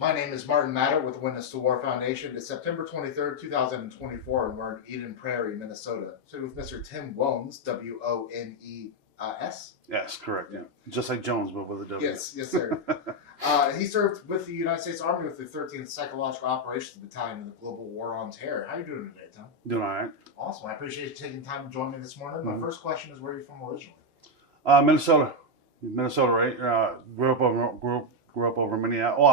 My name is Martin Matter with Witness to War Foundation. It's September 23rd, 2024, and we're in Eden Prairie, Minnesota. So with Mr. Tim Wones, Wones. Yes, correct. Yeah, just like Jones, but with a W. Yes, sir. He served with the United States Army with the 13th Psychological Operations Battalion in the Global War on Terror. How are you doing today, Tim? Doing all right. Awesome. I appreciate you taking time to join me this morning. My first question is, where are you from originally? Minnesota, right? Grew up over Minneapolis. Oh,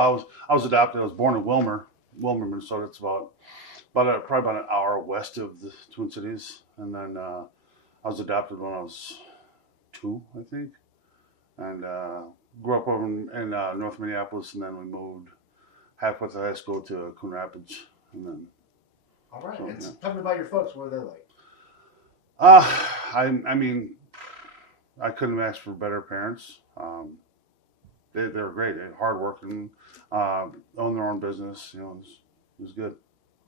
I was adopted. I was born in Wilmer, Minnesota. It's probably about an hour west of the Twin Cities, and then I was adopted when I was 2, I think, and grew up over in North Minneapolis, and then we moved halfway through high school to Coon Rapids, and then. All right. So, tell me about your folks. What are they like? I mean, I couldn't have asked for better parents. They were great. They were hardworking, owned their own business. It was good.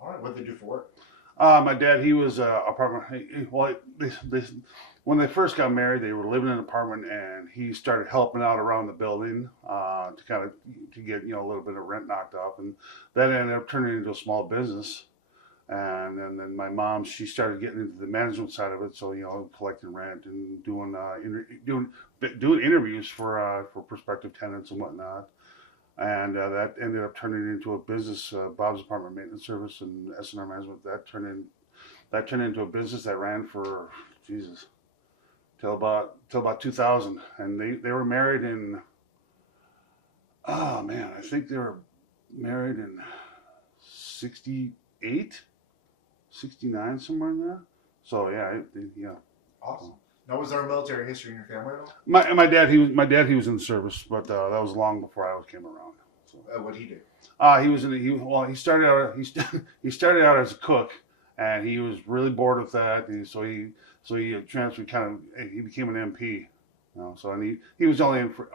All right. What did they do for work? My dad, he was apartment. When they first got married, they were living in an apartment, and he started helping out around the building to get a little bit of rent knocked off, and that ended up turning into a small business. And then my mom, she started getting into the management side of it, so collecting rent and doing interviews for prospective tenants and whatnot. And that ended up turning into a business, Bob's Apartment Maintenance Service and S&R Management. That turned into a business that ran for till about 2000. And they were married in, oh man, I think they were married in 68, 69, somewhere in there. So yeah. Awesome. Now, was there a military history in your family at all? My dad, he was in the service, but that was long before I came around. So, what did he do? He started out he started out as a cook, and he was really bored with that, and so he transferred he became an MP. And he was only in for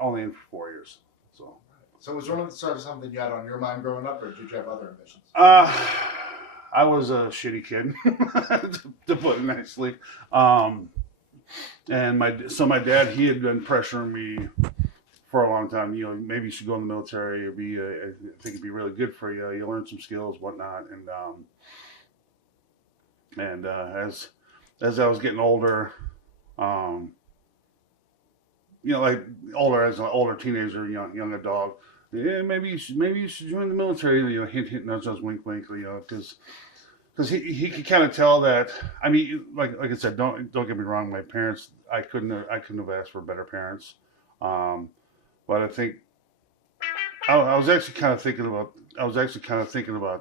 4 years. So was running the service something you had on your mind growing up, or did you have other ambitions? I was a shitty kid, to put it nicely. And my dad, he had been pressuring me for a long time. Maybe you should go in the military. I think it'd be really good for you. You learn some skills, whatnot. And as I was getting older, like as an older teenager, young adult, yeah, maybe you should join the military. Hint, nudge, wink, because he could kind of tell that. I mean, like I said, don't get me wrong. My parents, I couldn't have asked for better parents. But I think I was actually kind of thinking about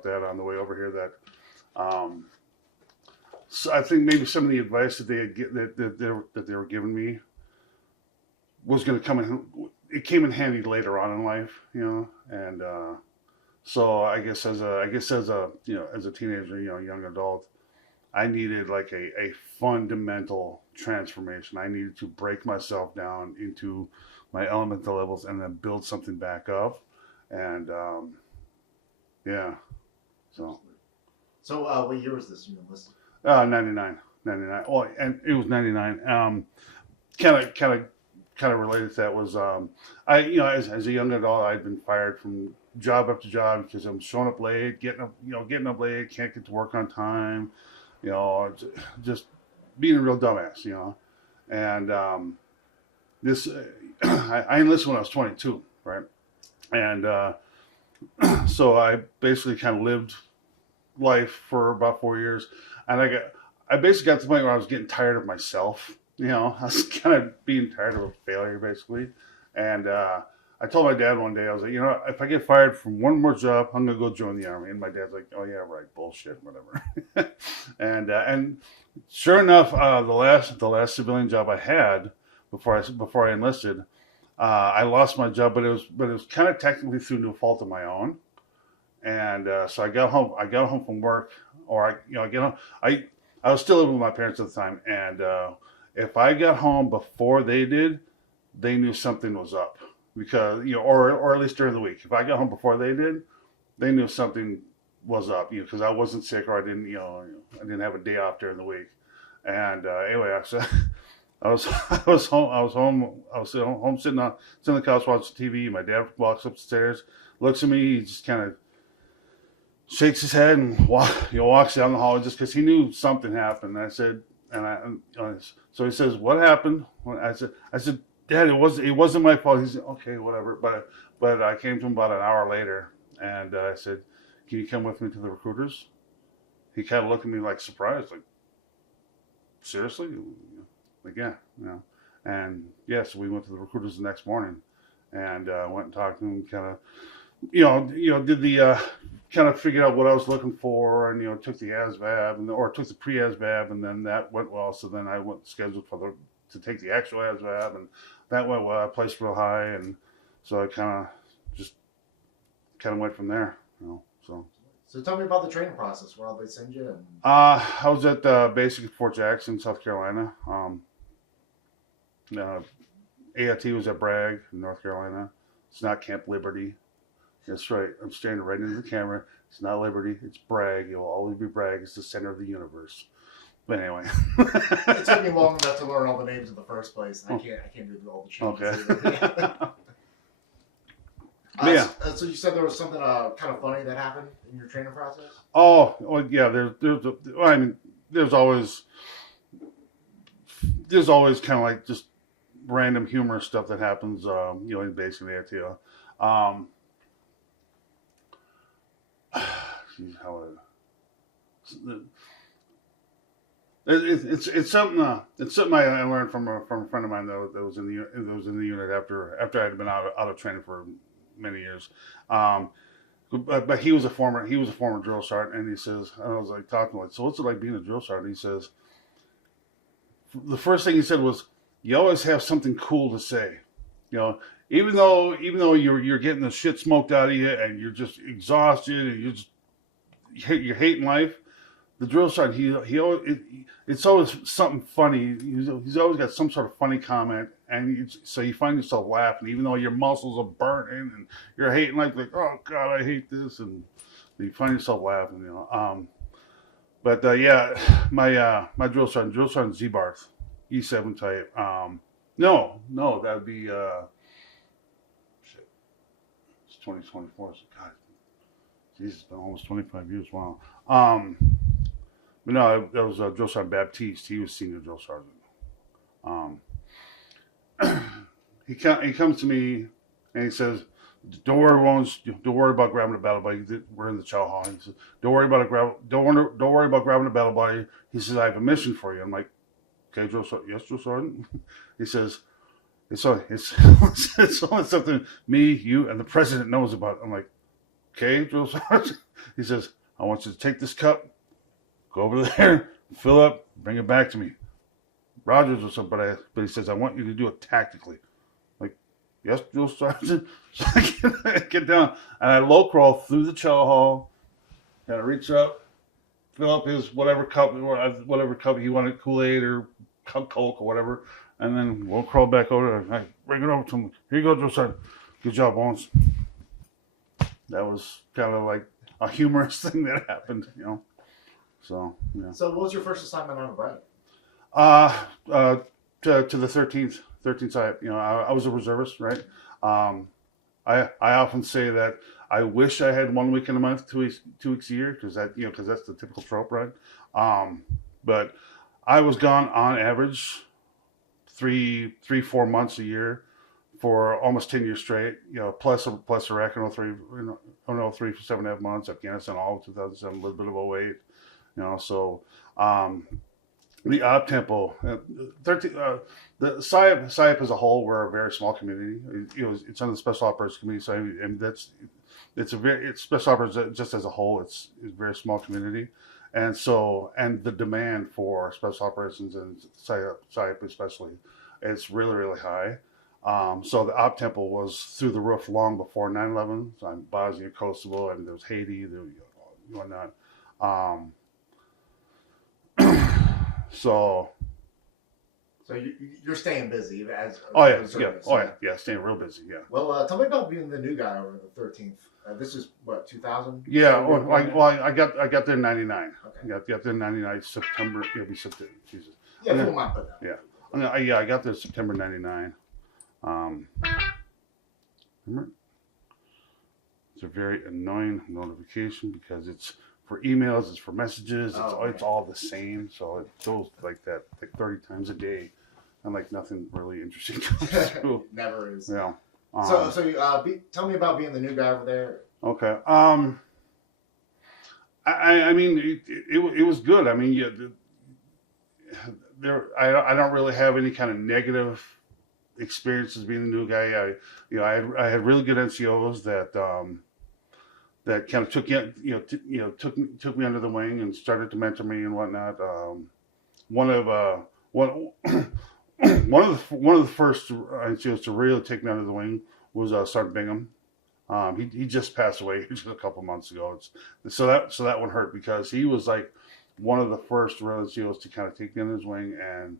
that on the way over here. That so I think maybe some of the advice that they were giving me was going to come in. It came in handy later on in life, and. So I guess as a teenager, young adult, I needed like a fundamental transformation. I needed to break myself down into my elemental levels and then build something back up. And yeah, so. So what year was this you enlisted? 99. Well, and it was 99. Kind of related to that was as a young adult, I'd been fired from job after job because I'm showing up late, getting up late, can't get to work on time, just being a real dumbass, And this, I enlisted when I was 22, right? And so I basically kind of lived life for about 4 years, and I basically got to the point where I was getting tired of myself. I was kind of being tired of a failure, basically, and I told my dad one day, I was like, if I get fired from one more job, I'm gonna go join the Army. And my dad's like, oh yeah, right, bullshit, whatever. and sure enough, the last civilian job I had before I enlisted, I lost my job, but it was kind of technically through no fault of my own. And so I got home from work, or I get home. I was still living with my parents at the time, and if I got home before they did, they knew something was up. Because or at least during the week, if I got home before they did, they knew something was up. Because I wasn't sick, or I didn't have a day off during the week. And anyway, I was home sitting on the couch watching TV. My dad walks upstairs, looks at me, he just kind of shakes his head and walks down the hall just because he knew something happened. And I said, so he says, "What happened?" I said, "Dad, it wasn't my fault." He said, "Okay, whatever." But I came to him about an hour later, and I said, "Can you come with me to the recruiters?" He kind of looked at me like surprised, like, "Seriously?" Like, yeah, you know. And yeah, so we went to the recruiters the next morning, and went and talked to them, kind of, did the kind of figured out what I was looking for, and took the ASVAB or took the pre-ASVAB, and then that went well. So then I went scheduled to take the actual ASVAB, and that went well. I placed real high, and so I kind of went from there. So tell me about the training process. Where they send you? And... I was at basic at Fort Jackson, South Carolina. AIT was at Bragg, North Carolina. It's not Camp Liberty. That's right. I'm staring right into the camera. It's not Liberty. It's Bragg. It will always be Bragg. It's the center of the universe. But anyway, it took me long enough to learn all the names in the first place. I can't do all the changes. Okay. So you said there was something kind of funny that happened in your training process? Oh yeah. There's always kind of like just random humorous stuff that happens. In basic ATO. It's something. It's something I learned from a friend of mine that was in the unit after I had been out of training for many years. But he was a former drill sergeant, and he says, I was like talking like, so what's it like being a drill sergeant? He says, the first thing he said was, you always have something cool to say, even though you're getting the shit smoked out of you and you're just exhausted and you're hating life. The drill sergeant, it's always something funny. He's always got some sort of funny comment, and so you find yourself laughing, even though your muscles are burning and you're hating like oh God, I hate this, and you find yourself laughing, But my drill sergeant Z-Barth, E7 type. No, that would be shit. It's 2024. So God, Jesus, it's been almost 25 years. Wow. But no, that was Drill Sergeant Baptiste. He was senior drill sergeant. He comes to me and he says, "Don't worry about grabbing a battle buddy. We're in the chow hall." He says, "Don't worry about grabbing a battle buddy." He says, "I have a mission for you." I'm like, "Okay, Drill Sergeant." "Yes, Drill Sergeant." He says, "It's only something me, you, and the president knows about." I'm like, "Okay, Drill Sergeant." He says, "I want you to take this cup, go over there, fill up, bring it back to me." Rogers or something, but he says, "I want you to do it tactically." Like, "Yes, Drill Sergeant." So I get down and I low crawl through the chow hall, kind of reach up, fill up his whatever cup he wanted, Kool-Aid or Coke or whatever, and then low crawl back over and I bring it over to him. "Here you go, Drill Sergeant. Good job, Bones." That was kind of like a humorous thing that happened, So, yeah. So what was your first assignment on a Bragg? To the 13th side. I was a reservist, right? I often say that I wish I had 1 week in a month, 2 weeks a year, because that's the typical trope, right? But I was gone on average 4 months a year for almost 10 years straight. Plus Iraq in 03, 03 for 7.5 months, Afghanistan all of 2007, a little bit of 08. So the op tempo, the SIAP as a whole, we're a very small community. It's under the Special Operations Committee, so it's Special Operations just as a whole. It's a very small community, and the demand for Special Operations and SIAP especially, it's really, really high. So the op tempo was through the roof long before 9/11. So in Bosnia, Kosovo, and there was Haiti, whatnot. So you're staying busy as staying real busy. Yeah. Well, tell me about being the new guy over the 13th. This is what, 2000? Yeah. I got there in '99. Okay. Got there in '99 September. It'll be September. Jesus. Yeah, full month. Yeah. I got there September '99. Remember? It's a very annoying notification because it's for emails, it's for messages, it's all the same. So it goes like that, like 30 times a day, and like nothing really interesting comes through. It never is. Yeah. Tell me about being the new guy over there. Okay. I mean, it was good. I mean, I don't really have any kind of negative experiences being the new guy. I had really good NCOs that kind of took took me under the wing and started to mentor me and whatnot. One of the first NCOs to really take me under the wing was Sergeant Bingham. He just passed away just a couple months ago. So that one hurt because he was like one of the first real NCOs to kind of take me under his wing and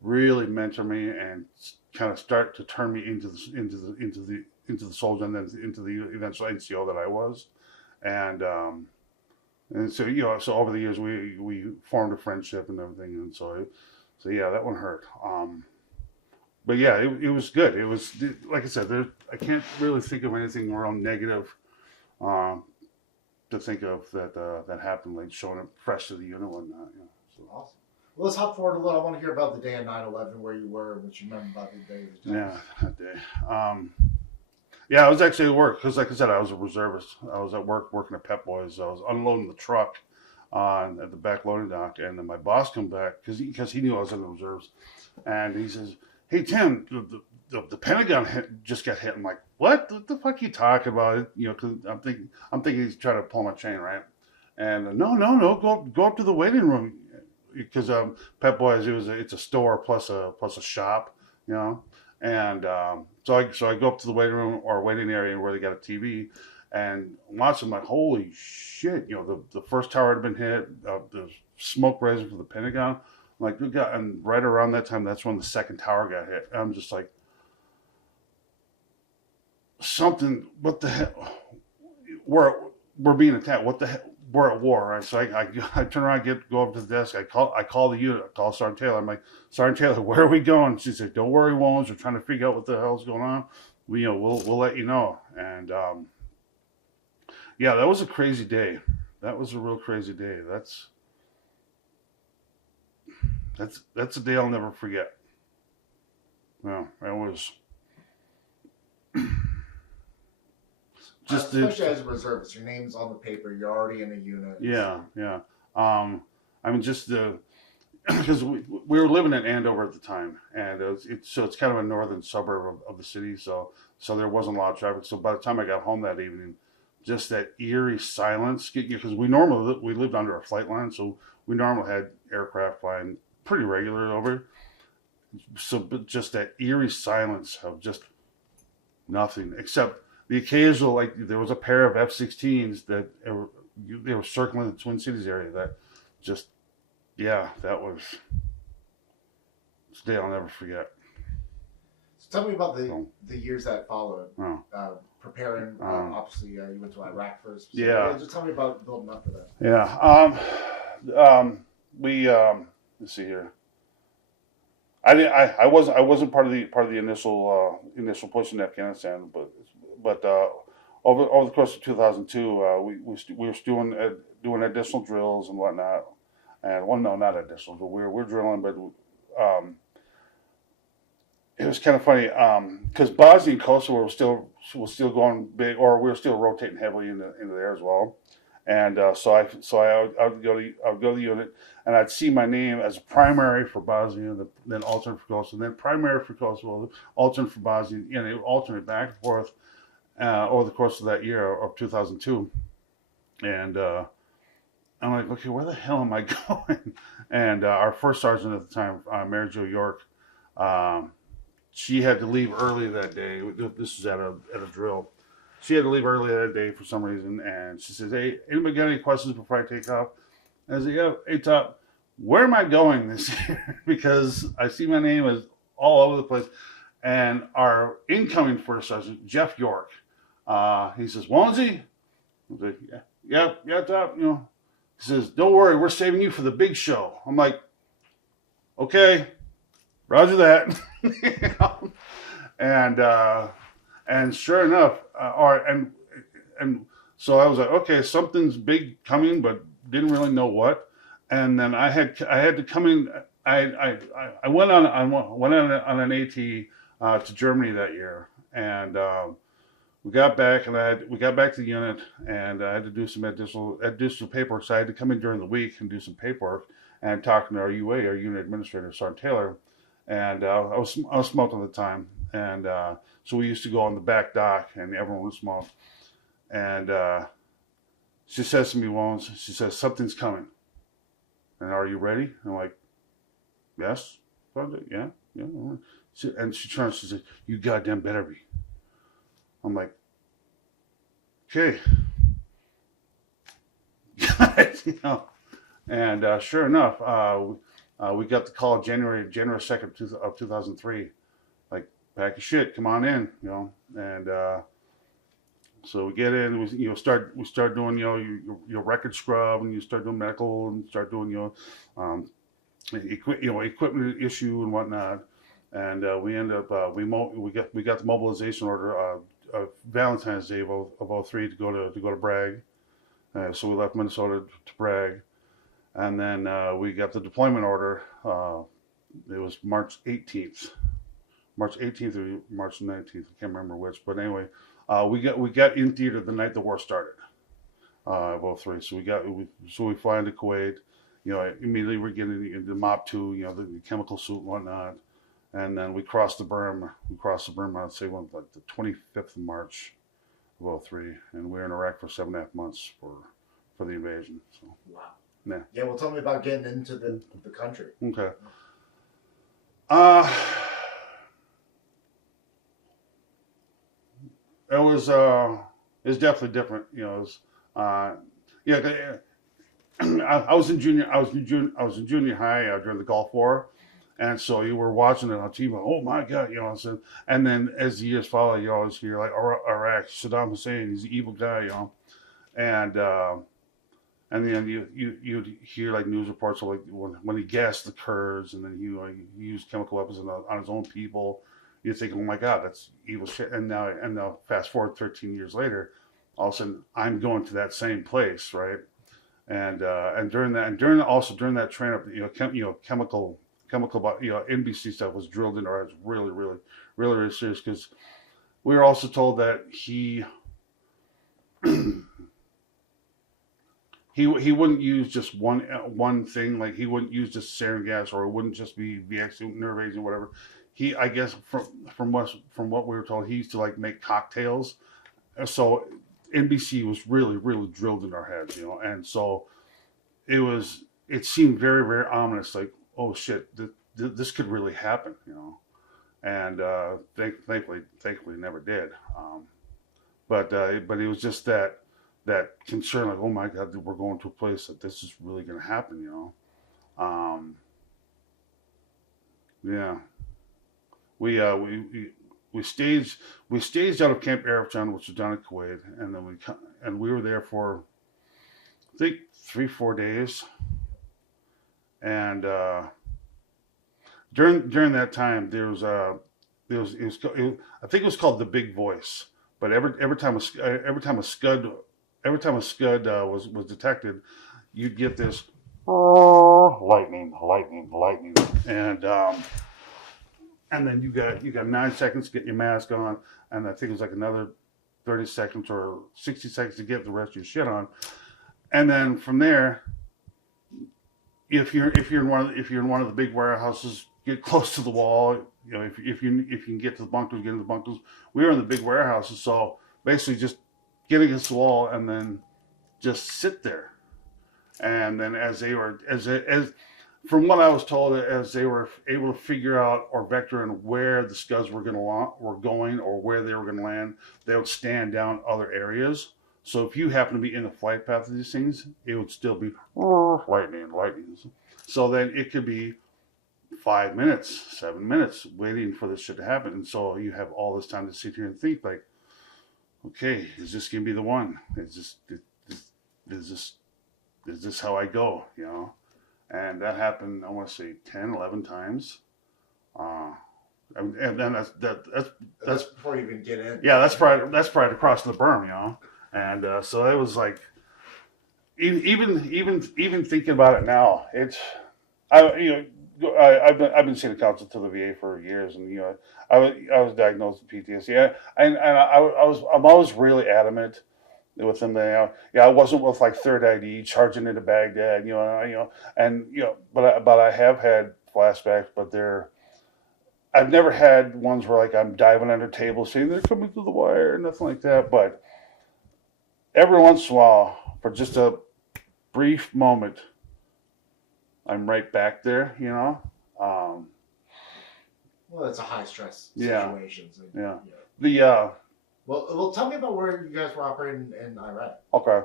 really mentor me and kind of start to turn me into the soldier and then into the eventual NCO that I was. And so so over the years we formed a friendship and everything, and so yeah, that one hurt. But yeah, it was good. It was, like I said, I can't really think of anything real negative to think of that happened, like showing up fresh to the unit and whatnot. Yeah, so. Awesome. Well, let's hop forward a little. I want to hear about the day of 9/11, where you were, what you remember about the day. Yeah, that day. Yeah, I was actually at work because, like I said, I was a reservist. I was at work working at Pep Boys. I was unloading the truck at the back loading dock, and then my boss come back because he knew I was in the reserves, and he says, "Hey Tim, the Pentagon just got hit." I'm like, "What? What the fuck are you talking about?" Because I'm thinking he's trying to pull my chain, right? And no, go up to the waiting room because Pep Boys it's a store plus a shop, and so I go up to the waiting room or waiting area where they got a TV and watching, like, holy shit, the first tower had been hit, the smoke rising from the Pentagon. Like, and right around that time, that's when the second tower got hit. And I'm just like, what the hell? We're being attacked. What the hell? We're at war, right? So I turn around, go up to the desk. I call the unit. I call Sergeant Taylor. I'm like, Sergeant Taylor, where are we going? She said, "Don't worry, Wallens. We're trying to figure out what the hell's going on. We'll let you know." And yeah, that was a crazy day. That was a real crazy day. That's a day I'll never forget. No, that was just especially as a reservist, your name's on the paper. You're already in a unit. Yeah. I mean, just because we were living in Andover at the time, and it's kind of a northern suburb of the city, so there wasn't a lot of traffic. So by the time I got home that evening, just that eerie silence, because we lived under a flight line, so we normally had aircraft flying pretty regular over. So, but just that eerie silence of just nothing except the occasional, like, there was a pair of F-16s that they were circling the Twin Cities area. That just, yeah, that was a day I'll never forget. So tell me about the years that followed. Preparing, obviously, you went to Iraq first. So yeah. Just tell me about building up to that. Yeah. We let's see here. I wasn't part of the initial push in Afghanistan, but over the course of 2002, we were doing additional drills and whatnot, and no, not additional, but we're drilling, but it was kind of funny because Bosnia and Kosovo was still going big, or we were still rotating heavily into there as well. And so I would go to the unit, and I'd see my name as primary for Bosnia, then alternate for Kosovo, then primary for Kosovo, alternate for Bosnia, and it would alternate back and forth over the course of that year of 2002. And I'm like, okay, where the hell am I going? And our first sergeant at the time, Mary Jo York, she had to leave early that day. This was at a drill. She had to leave early that day for some reason, and she says, "Hey, anybody got any questions before I take off?" And I said, "Yeah, hey, Top, where am I going this year?" Because I see my name is all over the place. And our incoming first sergeant, Jeff York, he says, "Walensy?" I said, "Yeah, Top." He says, "Don't worry, we're saving you for the big show." I'm like, "Okay." Roger that. You know? And and sure enough, and so I was like, okay, something's big coming, but didn't really know what. And then I had to come in. I went on on an AT to Germany that year, and we got back, and we got back to the unit, and I had to do some additional paperwork. So I had to come in during the week and do some paperwork and talking to our UA, our unit administrator, Sergeant Taylor, and I was smoking at the time, and so we used to go on the back dock, and everyone would smoke. And she says to me once, she says, "Something's coming, and are you ready?" And I'm like, "Yes, yeah, yeah." And she turns, she says, "You goddamn better be." I'm like, "Okay." You know, and sure enough, we got the call January 2nd of 2003. Like, pack your shit, come on in, you know. And so we get in, we start doing, your record scrub, and you start doing medical, and start doing, um, equipment issue and whatnot. And we end up, we got the mobilization order, Valentine's Day of 03 to go to Bragg. So we left Minnesota to Bragg, and then we got the deployment order. It was March 18th, March 18th or March 19th. I can't remember which, but anyway, we got in theater the night the war started. Of 03. So we fly into Kuwait. Immediately we're getting into MOP 2. The chemical suit and whatnot, and then we crossed the berm. We crossed the berm. I'd say like the 25th of March of 03, and we were in Iraq for 7.5 months for the invasion. So wow. Yeah. Yeah. Well, tell me about getting into the country. Okay. It was definitely different. Yeah. I was in junior high during the Gulf War, and so you were watching it on TV. Oh my God, So, and then as the years follow, you always hear like Iraq, Saddam Hussein, he's an evil guy, and then you'd hear like news reports of like when he gassed the Kurds, and then he used chemical weapons on his own people. You think, oh my God, that's evil shit. And now fast forward 13 years later, all of a sudden I'm going to that same place, right? And during that train up, chemical NBC stuff was drilled into our heads really, really, really, really serious, because we were also told that he wouldn't use just one thing, like he wouldn't use just sarin gas, or it wouldn't just be VX nerve agent, whatever. I guess from what we were told, he used to like make cocktails. So NBC was really, really drilled in our heads, and so it seemed very, very ominous, like, oh shit, this could really happen, and thankfully it never did. But it was just that concern, like, oh my God, we're going to a place that this is really going to happen, Yeah, we staged out of Camp Arifjan, which was down in Kuwait, and then we were there for, I think, 3-4 days, and during that time I think it was called the Big Voice, but every time a scud was detected, you'd get this lightning, and then you got 9 seconds to get your mask on, and I think it was like another 30 seconds or 60 seconds to get the rest of your shit on, and then from there, if you're in one of the big warehouses, get close to the wall. If you can get to the bunkers, get in the bunkers. We were in the big warehouses, so basically just get against the wall and then just sit there. And then as from what I was told, as they were able to figure out or vector in where the Scuds were going or where they were going to land, they would stand down other areas. So if you happen to be in the flight path of these things, it would still be lightning. So then it could be 5 minutes, 7 minutes waiting for this shit to happen. And so you have all this time to sit here and think, like, okay, is this going to be the one? Is this how I go, And that happened, I want to say 10, 11 times. And then that's before you even get in. yeah, that's probably across the berm, and so it was like even thinking about it now, it's I've been seeing a counselor to the VA for years, and I was diagnosed with PTSD, I'm always really adamant with them that I wasn't with like third ID charging into Baghdad, and but I have had flashbacks, but I've never had ones where like I'm diving under tables saying they're coming through the wire, nothing like that, but every once in a while, for just a brief moment, I'm right back there, Well, it's a high stress Yeah. situation. So, Yeah. Well, tell me about where you guys were operating in Iraq. Okay.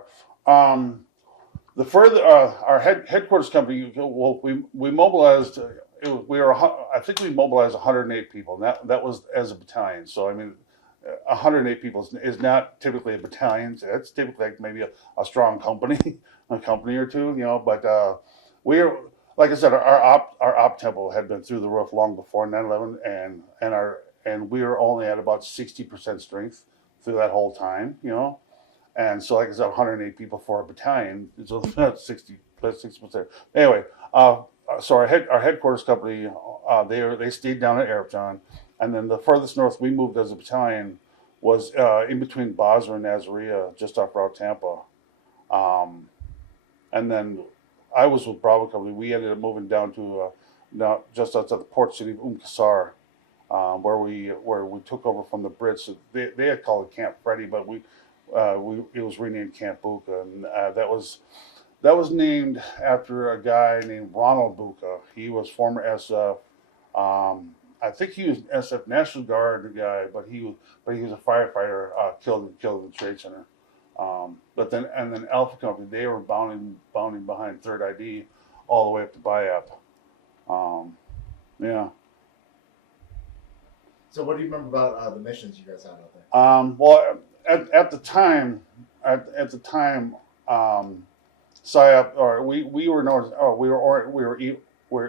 The further our headquarters company, well, we mobilized. I think we mobilized 108 people. And that was as a battalion. So I mean, 108 people is not typically a battalion. It's typically like maybe a strong company, a company or two, But we're like I said, our op tempo had been through the roof long before 9/11, and we were only at about 60% strength through that whole time, And so, like I said, 108 people for a battalion, so that's 60%. Anyway, so our headquarters company, they stayed down at Arabtown, and then the furthest north we moved as a battalion was in between Basra and Nasiriyah, just off Route Tampa. And then I was with Bravo Company. We ended up moving down to now just outside the port city of Qasr, where we took over from the Brits. They had called it Camp Freddy, but it was renamed Camp Buka, and that was named after a guy named Ronald Buka. He was former SF. I think he was SF National Guard guy, but he was a firefighter killed in the Trade Center. But then Alpha Company, they were bounding behind Third ID all the way up to Bayap. Yeah. So what do you remember about the missions you guys had out there? Well, at the time, PSYOP, or we were known as, we were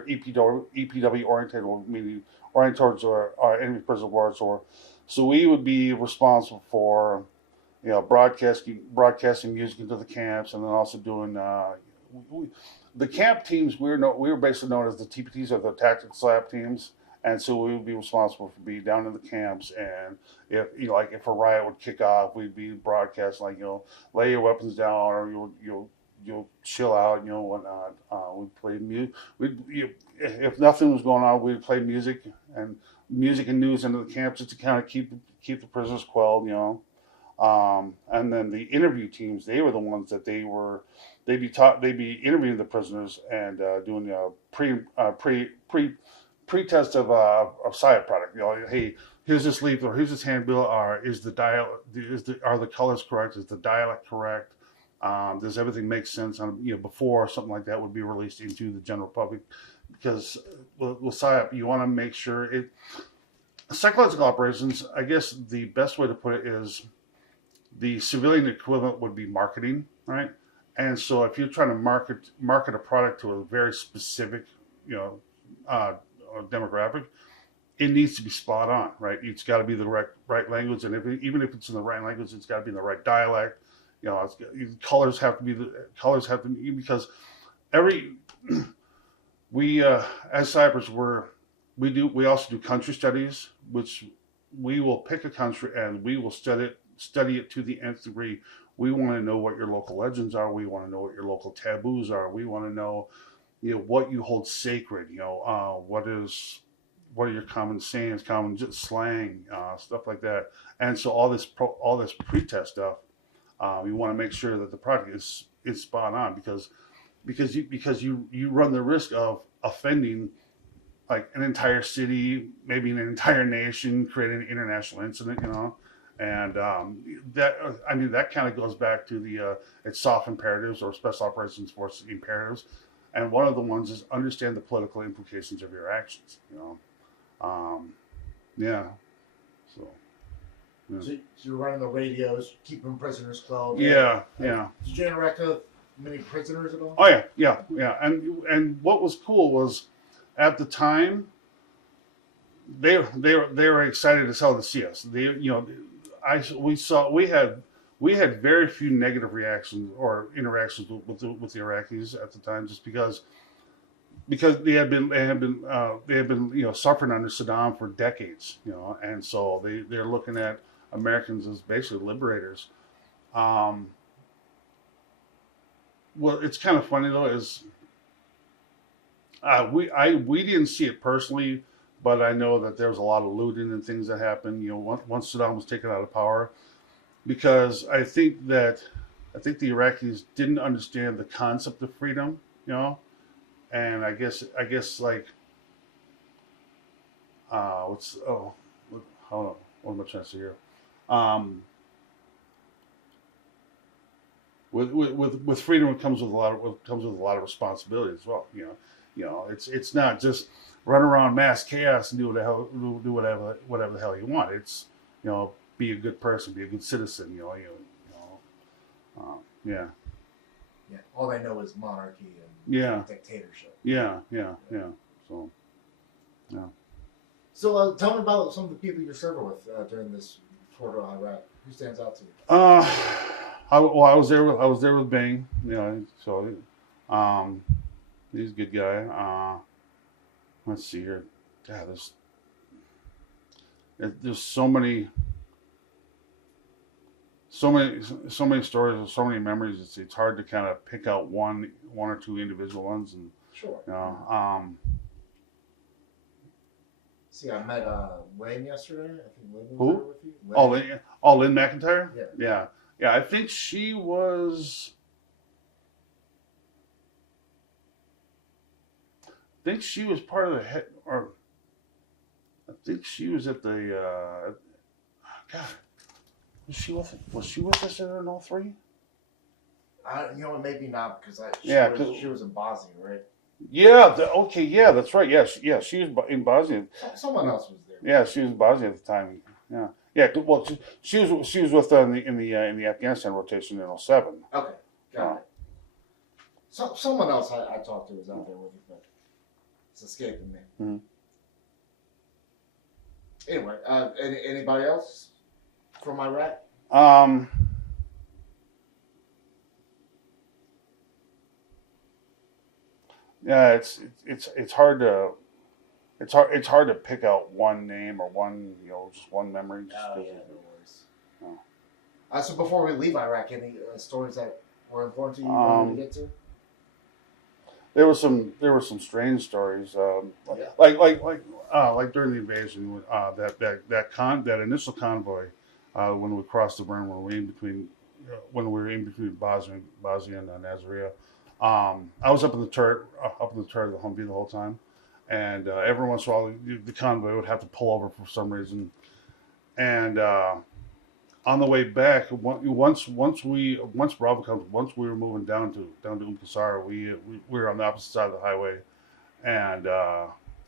EPW oriented, meaning oriented towards our enemy prison of war. So we would be responsible for broadcasting music into the camps, and then also doing the camp teams. We were basically known as the TPTs, or the tactical slap teams, and so we would be responsible for being down in the camps. And if a riot would kick off, we'd be broadcasting lay your weapons down, or you'll chill out, whatnot. We'd play music. If nothing was going on, we'd play music and news into the camps just to kind of keep the prisoners quelled, And then the interview teams, they were the ones that they'd be interviewing the prisoners and doing pre-test of PSYOP product. Hey, here's this leaflet, or here's this handbill. Are the colors correct? Is the dialect correct? Does everything make sense before something like that would be released into the general public? Because with PSYOP, you want to make sure psychological operations, I guess the best way to put it is the civilian equivalent would be marketing, right? And so if you're trying to market a product to a very specific, demographic, it needs to be spot on, right? It's got to be the right language, and even if it's in the right language, it's got to be in the right dialect. Colors have to be because we as cypers we also do country studies, which we will pick a country and we will study it to the nth degree. We want to know what your local legends are. We want to know what your local taboos are. We want to know, what you hold sacred. What are your common sayings, common slang, stuff like that. And so all this pre-test stuff, you want to make sure that the product is spot on because you run the risk of offending like an entire city, maybe an entire nation, creating an international incident, and that kind of goes back to the it's soft imperatives or special operations force imperatives, and one of the ones is understand the political implications of your actions. Yeah. So you're running the radios, keeping prisoners quelled. Yeah. Did you interact with many prisoners at all? Oh yeah. And what was cool was at the time, they were excited as hell to see us. They, you know, we had very few negative reactions or interactions with the Iraqis at the time, just because they had been you know, suffering under Saddam for decades, you know, and so they're looking at Americans as basically liberators. Um, well, it's kind of funny though, is we didn't see it personally, but I know that there was a lot of looting and things that happened. You know, once Saddam was taken out of power, because I think the Iraqis didn't understand the concept of freedom. You know, and I guess like hold on, what am I trying to say here? Um, with freedom comes with a lot of responsibility as well. You know, it's not just run around mass chaos and do whatever the hell you want. It's, you know, be a good person, be a good citizen. Yeah. Yeah. All they know is monarchy and dictatorship. Yeah. So, yeah. So tell me about some of the people you're serving with during this tour to Iraq. Who stands out to you? I was there with Bing. You know, so he's a good guy. Let's see here. God, there's so many stories and so many memories. It's hard to kind of pick out one or two individual ones, and sure. You know, see, I met Lynn yesterday. I think Lynn was who? there with you. Lynn McIntyre. Yeah. I think she was. Part of the head, or I think she was at the. God, was she with us in all three? You know, maybe not, because she was in Bosnia, right? Yeah. Okay. Yeah, that's right. Yeah. She was in Bosnia. Someone else was there. Yeah, she was in Bosnia at the time. Yeah. Yeah. Well, she was with in the Afghanistan rotation in 07. Okay. Got it. So someone else I talked to was out there with you, but it's escaping me. Mm-hmm. Anyway, anybody else from Iraq? Yeah, it's hard to pick out one name or one, you know, just one memory. No worries. No. So before we leave Iraq, any stories that were important to you wanted to get to? There were some strange stories, like during the invasion, that initial convoy, when we crossed the Burn, when we were in between Bosnia and Nasiriyah. I was up in the turret of the Humvee the whole time, and every once in a while the convoy would have to pull over for some reason, and on the way back, once we were moving down to Qasr, we were on the opposite side of the highway, and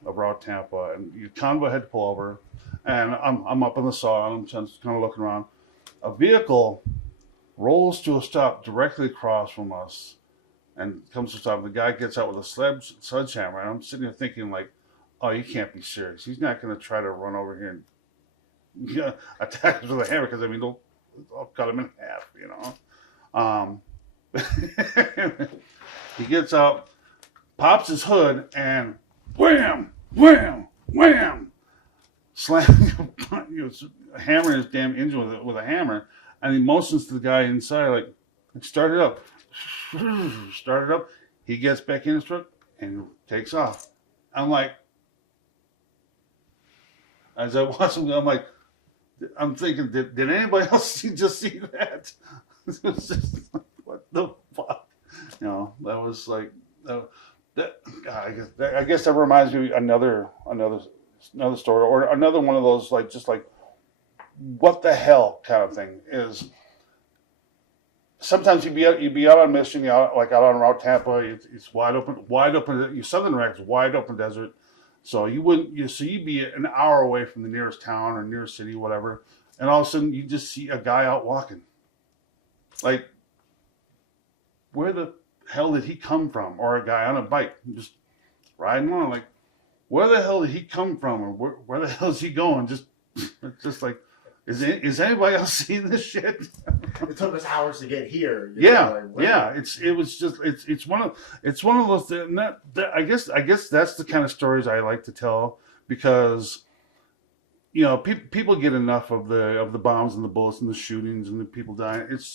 about Tampa, and the convoy had to pull over, and I'm up on the saw, and I'm just kind of looking around. A vehicle rolls to a stop directly across from us, and comes to a stop. The guy gets out with a sledgehammer, and I'm sitting there thinking, like, oh, you can't be serious. He's not going to try to run over here and attack us with a hammer, because I mean, I'll cut him in half, you know. He gets out, pops his hood, and wham, wham, wham, hammering his damn engine with a hammer, and he motions to the guy inside, like, start it up. He gets back in his truck and takes off. I'm like, as I watch him, I'm thinking, did anybody else just see that? It was just like, what the fuck? You know, that was like, I guess that reminds me of another story, or another one of those, like, just like, what the hell kind of thing is. Sometimes you'd be out on mission, like out on Route Tampa. It's wide open. Southern Iraq is wide open desert, so you'd be an hour away from the nearest town or nearest city, whatever, and all of a sudden you just see a guy out walking. Like, where the hell did he come from? Or a guy on a bike just riding along. Like, where the hell did he come from, or where the hell is he going? Just like, is anybody else seeing this shit? It took us hours to get here. Yeah. It's one of those. I guess that's the kind of stories I like to tell, because people get enough of the bombs and the bullets and the shootings and the people dying. It's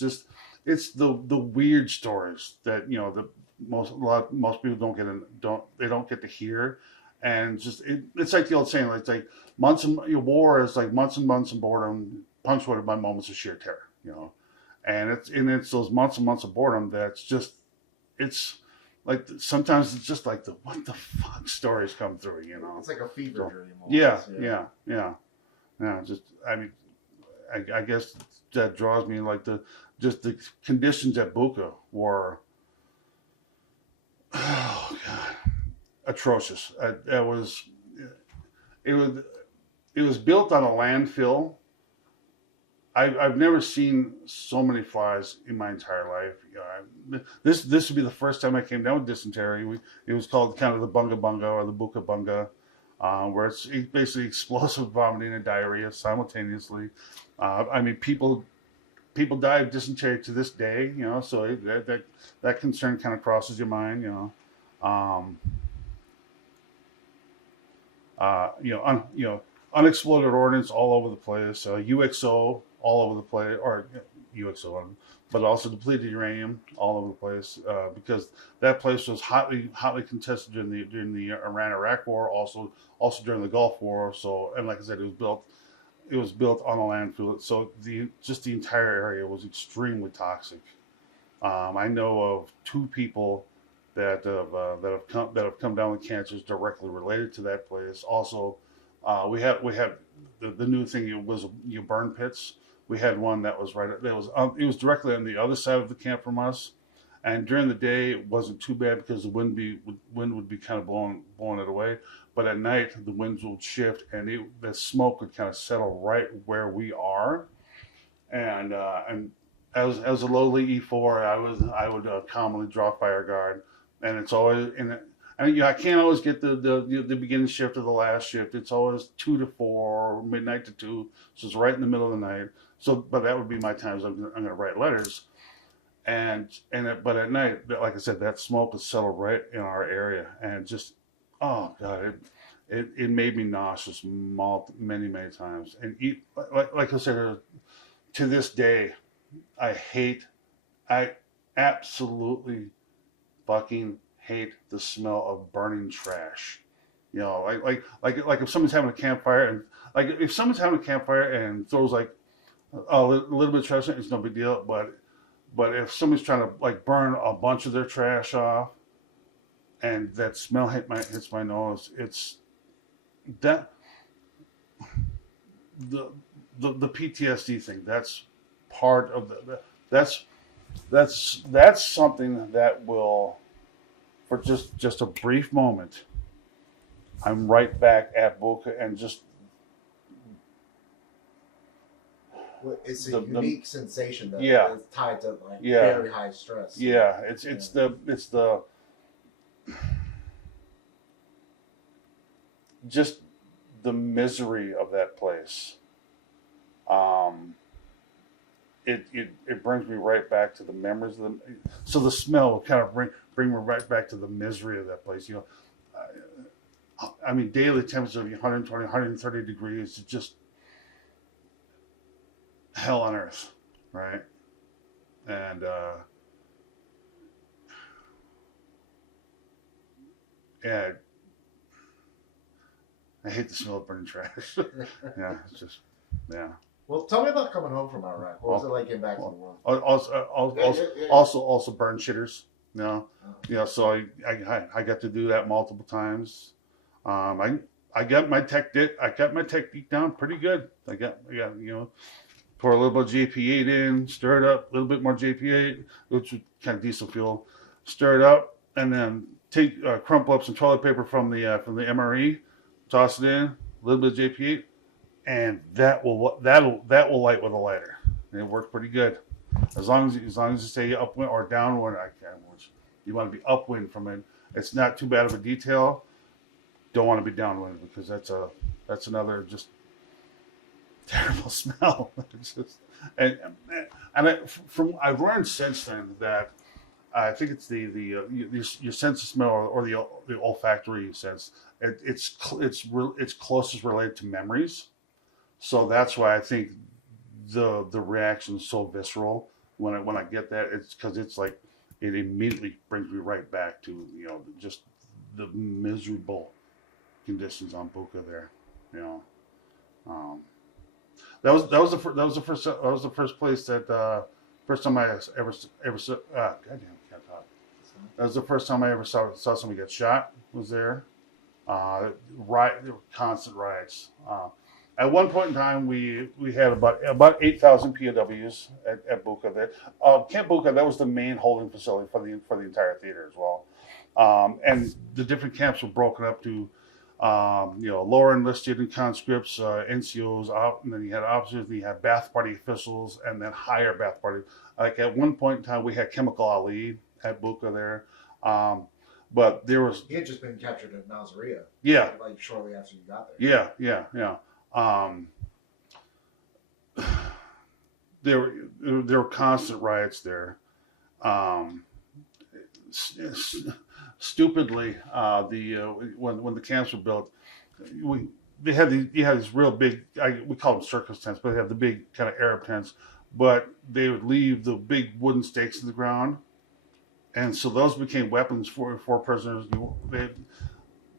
the weird stories that the most people don't get to hear, and it's like the old saying, like, months of war is like months and months of boredom punctuated by moments of sheer terror, and it's those months and months of boredom it's like sometimes it's just like the what the fuck stories come through, It's like a fever dream. Yeah. Just I guess that draws me, like the conditions at Buka were, oh god, atrocious. It was built on a landfill. I've never seen so many flies in my entire life. This would be the first time I came down with dysentery. It was called kind of the bunga bunga or the buka bunga, where it's basically explosive vomiting and diarrhea simultaneously. People die of dysentery to this day, so that concern kind of crosses your mind, unexploded ordnance all over the place, UXO all over the place, or UXO, but also depleted uranium all over the place, because that place was hotly contested during the Iran-Iraq War, also during the Gulf War. So, and like I said, it was built on a landfill, so the entire area was extremely toxic. I know of 2 people that have come down with cancers directly related to that place. Also, we had the new thing. It was burn pits. We had one that was it was directly on the other side of the camp from us, and during the day it wasn't too bad because the wind would be kind of blowing it away. But at night the winds would shift, and the smoke would kind of settle right where we are, and as a lowly E4, I would commonly draw fire guard, and it's always I can't always get the beginning shift or the last shift. It's always 2 to 4, midnight to 2, so it's right in the middle of the night. So, but that would be my times. I'm going to write letters, but at night, like I said, that smoke would settle right in our area, and just, oh god, it made me nauseous many times. And like I said, to this day, I absolutely fucking hate the smell of burning trash. Like if someone's having a campfire, and throws like a little bit of trash, it's no big deal. But if somebody's trying to like burn a bunch of their trash off, and that smell hits my nose, it's that the PTSD thing. That's part of that's something that will, for just a brief moment, I'm right back at Boca, and just it's a unique sensation that is tied to like very high stress. Yeah, it's the just the misery of that place. It brings me right back to the memories of them. So the smell will kind of bring me right back to the misery of that place. Daily temperature of 120, 130 degrees, it's just hell on earth, right? And yeah, I hate the smell of burning trash. Yeah, it's just, yeah. Well, tell me about coming home from Iraq. What was it like getting back to the world? Also burn shitters. So I got to do that multiple times. I got my tech deep down pretty good. I got pour a little bit of JP8 in, stir it up, a little bit more JP8, which is kind of diesel fuel. Stir it up, and then crumple up some toilet paper from the MRE, toss it in, a little bit of JP8, and that will light with a lighter. And it works pretty good, as long as you stay upwind or downwind. You want to be upwind from it. It's not too bad of a detail. don't want to be downwind because that's another just terrible smell. It's just, and I've learned since then that I think it's your sense of smell or the olfactory sense. It's closest related to memories, so that's why I think the reaction is so visceral when I get that. It's because it's like it immediately brings me right back to just the miserable conditions on Buka there. You know, that was the first place that first time I ever saw. Goddamn, can't talk. That was the first time I ever saw somebody get shot. Was there? There were constant riots. At one point in time, we had about 8,000 POWs at Buka. There, Camp Buka, that was the main holding facility for the entire theater as well. And the different camps were broken up to lower enlisted and conscripts, NCOs, and then you had officers, and you had Ba'ath Party officials, and then higher Ba'ath Party. Like at one point in time, we had Chemical Ali at Buka there. But there was... He had just been captured at Nasiriyah. Yeah. Like shortly after you got there. Yeah. There were constant riots there. Stupidly, when the camps were built, you had these real big, we call them circus tents, but they have the big kind of Arab tents, but they would leave the big wooden stakes in the ground, and so those became weapons for prisoners.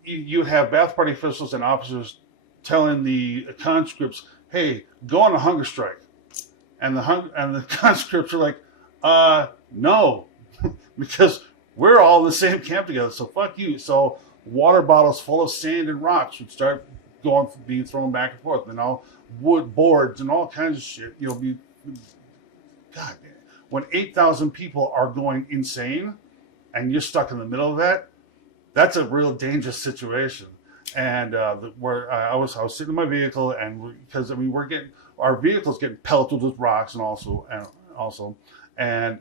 You have Ba'ath Party officials and officers telling the conscripts, "Hey, go on a hunger strike," and the conscripts are like, "No," because we're all in the same camp together, so fuck you. So water bottles full of sand and rocks would start being thrown back and forth, and all wood boards and all kinds of shit. God, when 8,000 people are going insane, and you're stuck in the middle of that, that's a real dangerous situation. And where I was sitting in my vehicle, and because our vehicle's getting pelted with rocks, and also, and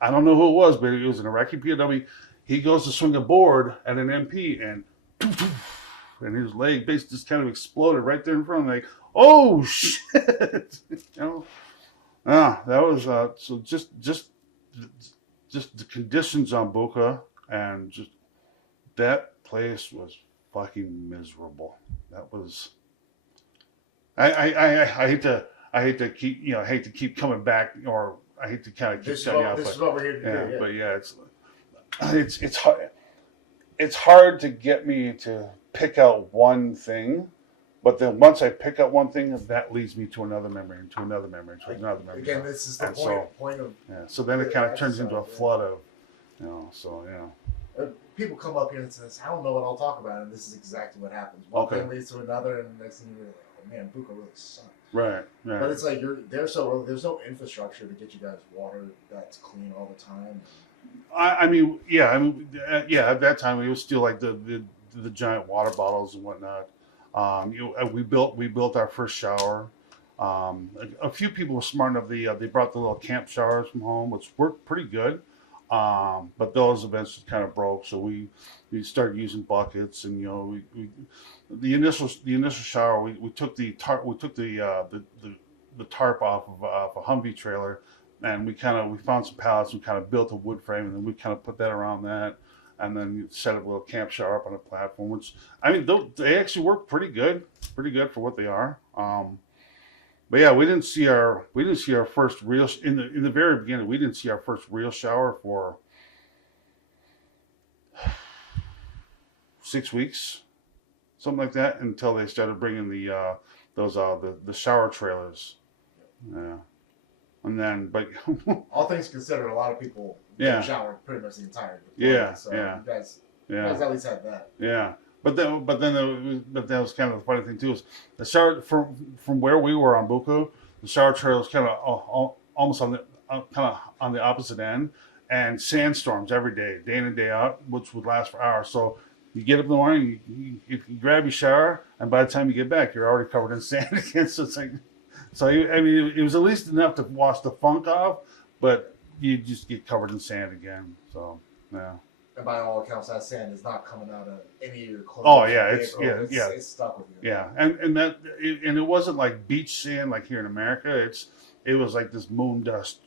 I don't know who it was, but it was an Iraqi POW. He goes to swing a board at an MP, and his leg basically just kind of exploded right there in front of me. Like, oh shit! That was so just the conditions on Buka, and just that place was fucking miserable. That was. I hate to keep coming back, or I hate to kind of keep telling you out. This is what we're here to do. Yeah. But yeah, it's hard. It's hard to get me to pick out one thing, but then once I pick out one thing, that leads me to another memory, and to another memory, and to another memory. Again, this is the point of. Yeah. So then it kind of turns into a flood of, People come up here and says, "I don't know what I'll talk about," and this is exactly what happens. One thing leads to another, and the next thing you're like, "Oh man, Buka really sucks." Right. But it's like there's no infrastructure to get you guys water that's clean all the time. At that time it was still like the giant water bottles and whatnot. We built our first shower. A few people were smart enough. They brought the little camp showers from home, which worked pretty good. But those eventually kind of broke, so we started using buckets, and the initial shower we took the tarp off of a Humvee trailer, and we found some pallets and kind of built a wood frame, and then we kind of put that around that, and then set up a little camp shower up on a platform, which they actually work pretty good for what they are. But yeah, we didn't see our first real in the very beginning. We didn't see our first real shower for 6 weeks, something like that, until they started bringing the shower trailers. Yeah, and then but all things considered, a lot of people showered pretty much the entire deployment. So you guys at least had that. Yeah. But that was kind of the funny thing too. Is the shower from where we were on Buka, the shower trail was kind of almost on the opposite end, and sandstorms every day in and day out, which would last for hours. So you get up in the morning, you grab your shower, and by the time you get back, you're already covered in sand again. So it's like, it was at least enough to wash the funk off, but you just get covered in sand again. So yeah. And by all accounts, that sand is not coming out of any of your clothes. Oh yeah, it's stuck with you. Yeah, and it wasn't like beach sand like here in America. It was like this moon dust,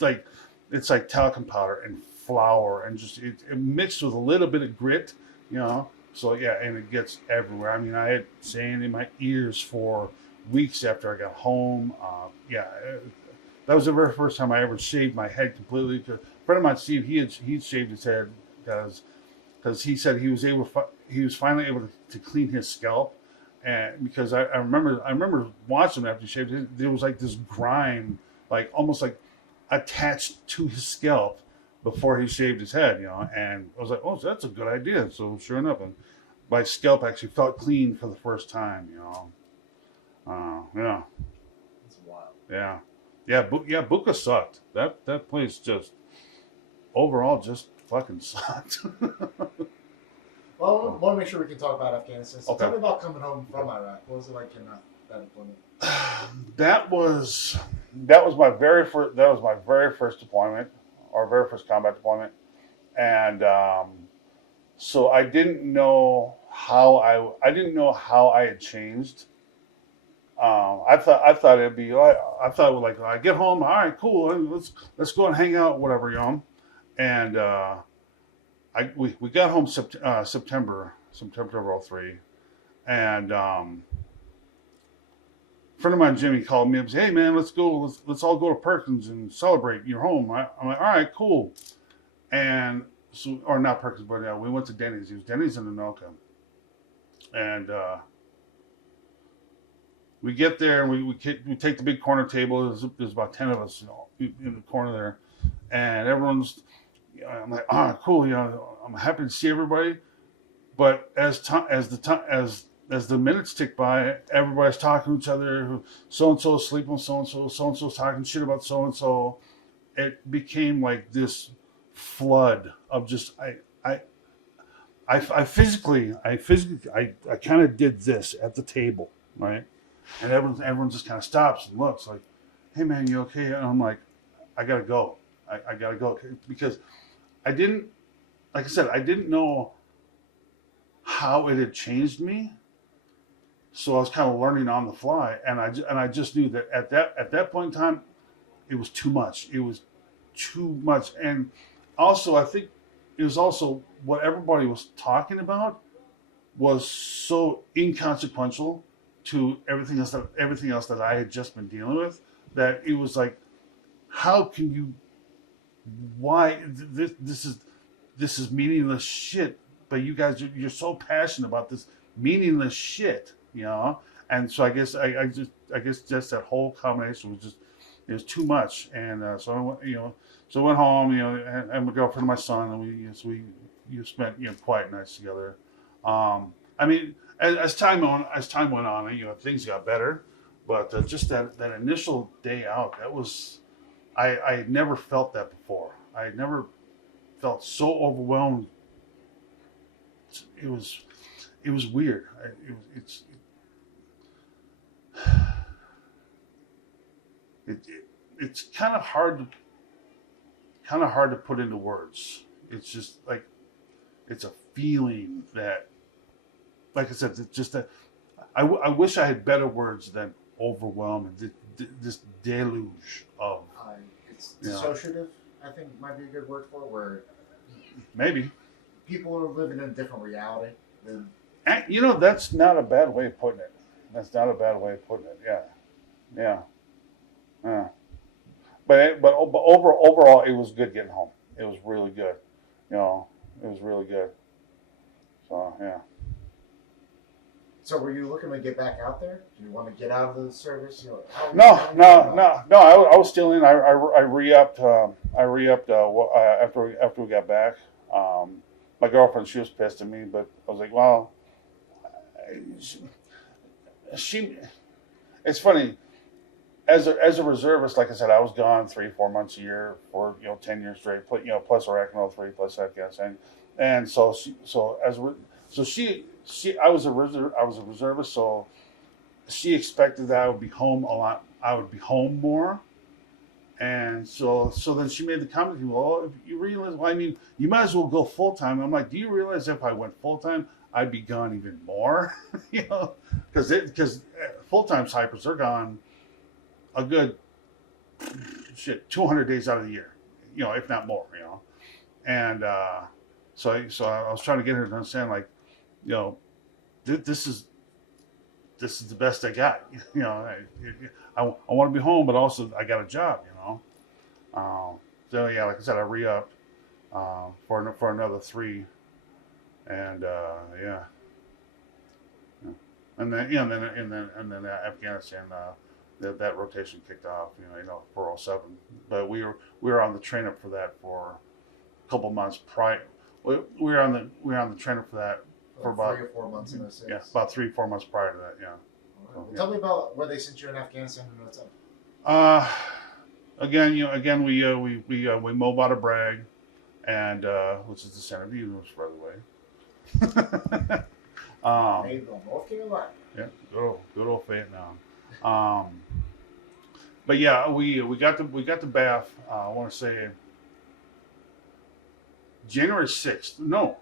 like it's like talcum powder and flour and just it mixed with a little bit of grit, you know. So yeah, and it gets everywhere. I mean, I had sand in my ears for weeks after I got home. That was the very first time I ever shaved my head completely. A friend of mine, Steve, he'd shaved his head because he said he was finally able to clean his scalp, and because I remember watching him after he shaved his, there was like this grime, like almost like attached to his scalp before he shaved his head, you know. And I was like, oh, so that's a good idea. So sure enough, and my scalp actually felt clean for the first time, you know. Yeah. It's wild. Yeah. Yeah, Buka sucked. That place just overall just fucking sucked. Well, I want to make sure we can talk about Afghanistan. So Okay. tell me about coming home from Iraq. What was it like in that deployment? That was my very first deployment, or very first combat deployment, and so I didn't know how I had changed. I thought it'd be I thought like I get home, all right, cool, let's go and hang out, whatever, you know. And we got home September of 03, and a friend of mine, Jimmy, called me up and said, hey man, let's all go to Perkins and celebrate you're home. I'm like, all right, cool. And so, or not Perkins, but we went to Denny's. It was Denny's in Anoka, and we get there and we take the big corner table. There's about 10 of us, you know, in the corner there, and everyone's. I'm like, cool, you know, I'm happy to see everybody. But as the minutes tick by, everybody's talking to each other. So and so is sleeping with so and so. So and so's talking shit about so and so. It became like this flood of just I physically kind of did this at the table, right? And everyone just kind of stops and looks like, hey man, you okay? And I'm like, I gotta go. I gotta go because I didn't, like I said, I didn't know how it had changed me. So I was kind of learning on the fly, and I just knew that at that point in time, it was too much. It was too much, and also I think it was also what everybody was talking about was so inconsequential to everything else that I had just been dealing with, that it was like, how can you? Why this is meaningless shit? But you guys, you're so passionate about this meaningless shit, you know. And so I guess just that whole combination was it was too much. And so I went home, you know, and my girlfriend and my son, and we spent, you know, quiet nights together. I mean, as time went on, you know, things got better, but just that initial day out, that was, I had never felt that before. I had never felt so overwhelmed. It was weird. It's kind of hard to put into words. It's just like, it's a feeling that, like I said, it's just that I wish I had better words than overwhelming. This deluge of. It's dissociative, I think might be a good word for it, where maybe people are living in a different reality. And, you know, that's not a bad way of putting it. Yeah. But overall, it was good getting home. It was really good. You know, it was really good. So yeah. So were you looking to get back out there? Do you want to get out of the service? You know, No. I was still in. I re-upped. After we got back. My girlfriend, she was pissed at me, but I was like, well, she. It's funny. As a reservist, like I said, I was gone 3-4 months a year for 10 years straight. You know, plus Iraq and 03, plus Afghanistan, and so I was a reservist, so she expected that I would be home a lot. I would be home more, And so then she made the comment to me, well, if you realize, well, I mean, you might as well go full time. I'm like, do you realize if I went full time, I'd be gone even more, you know, because full time Cypress, they're gone a good 200 days out of the year, you know, if not more, you know. And so I was trying to get her to understand, like, you know, this is the best I got. You know, I want to be home, but also I got a job. You know, so yeah, like I said, I re-upped for another 3, and yeah. And then Afghanistan, that rotation kicked off. You know, 407. But we were on the train up for that for a couple months prior. We were on the train up for that for about 3 or 4 months in 06. Yeah, about 3-4 months prior to that. Yeah. Right. Well, tell me about where they sent you in Afghanistan in 07. Again, we mob out of Bragg, and which is the center of the universe, by the way. North Carolina. Yeah, good old Vietnam. But yeah, we got to Bath. I want to say January 6th. No,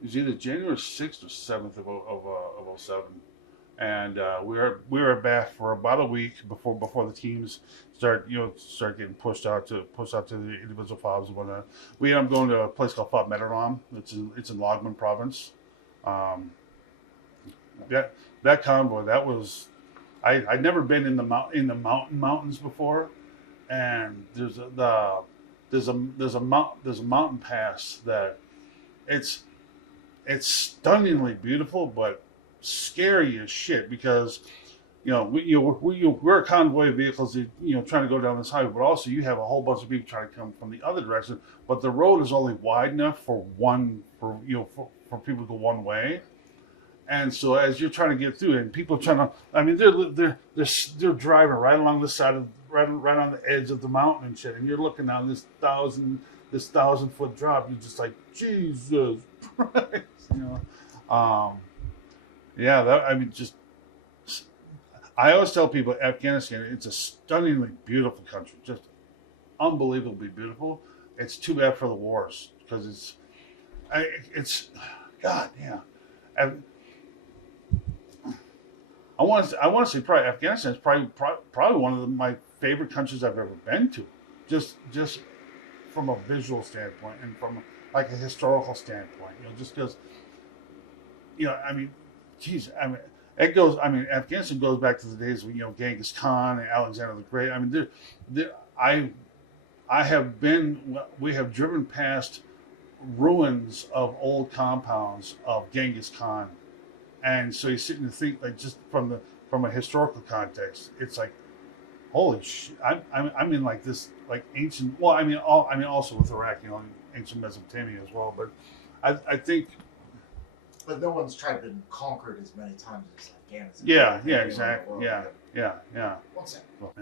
it was either January 6th or 7th of 07. And we were at Bath for about a week before the teams start getting pushed out to the individual FOBs and whatnot. We ended up going to a place called Fort Meteram. It's in Logman province. That convoy, that was I'd never been in the mountains before, and there's a mountain pass that it's stunningly beautiful, but scary as shit because we're a convoy of vehicles that, trying to go down this highway, but also you have a whole bunch of people trying to come from the other direction, but the road is only wide enough for people to go one way. And so as you're trying to get through, and people are trying to, I mean, they're driving right along the side of right on the edge of the mountain and shit, and you're looking down this 1,000-foot drop. You're just like, Jesus Christ, I always tell people Afghanistan, it's a stunningly beautiful country, just unbelievably beautiful. It's too bad for the wars because God, yeah. I want to say probably Afghanistan is probably one of my favorite countries I've ever been to, just from a visual standpoint and from like a historical standpoint. Just because, Afghanistan goes back to the days when Genghis Khan and Alexander the Great. I mean, we have driven past ruins of old compounds of Genghis Khan. And so you're sitting and think, like, just from a historical context, it's like, holy shit! I'm in like this like ancient. Well, also with Iraq, ancient Mesopotamia as well. But I think. But no one's tried to conquer it as many times as Afghanistan. Yeah, exactly. Yeah. One second. Well,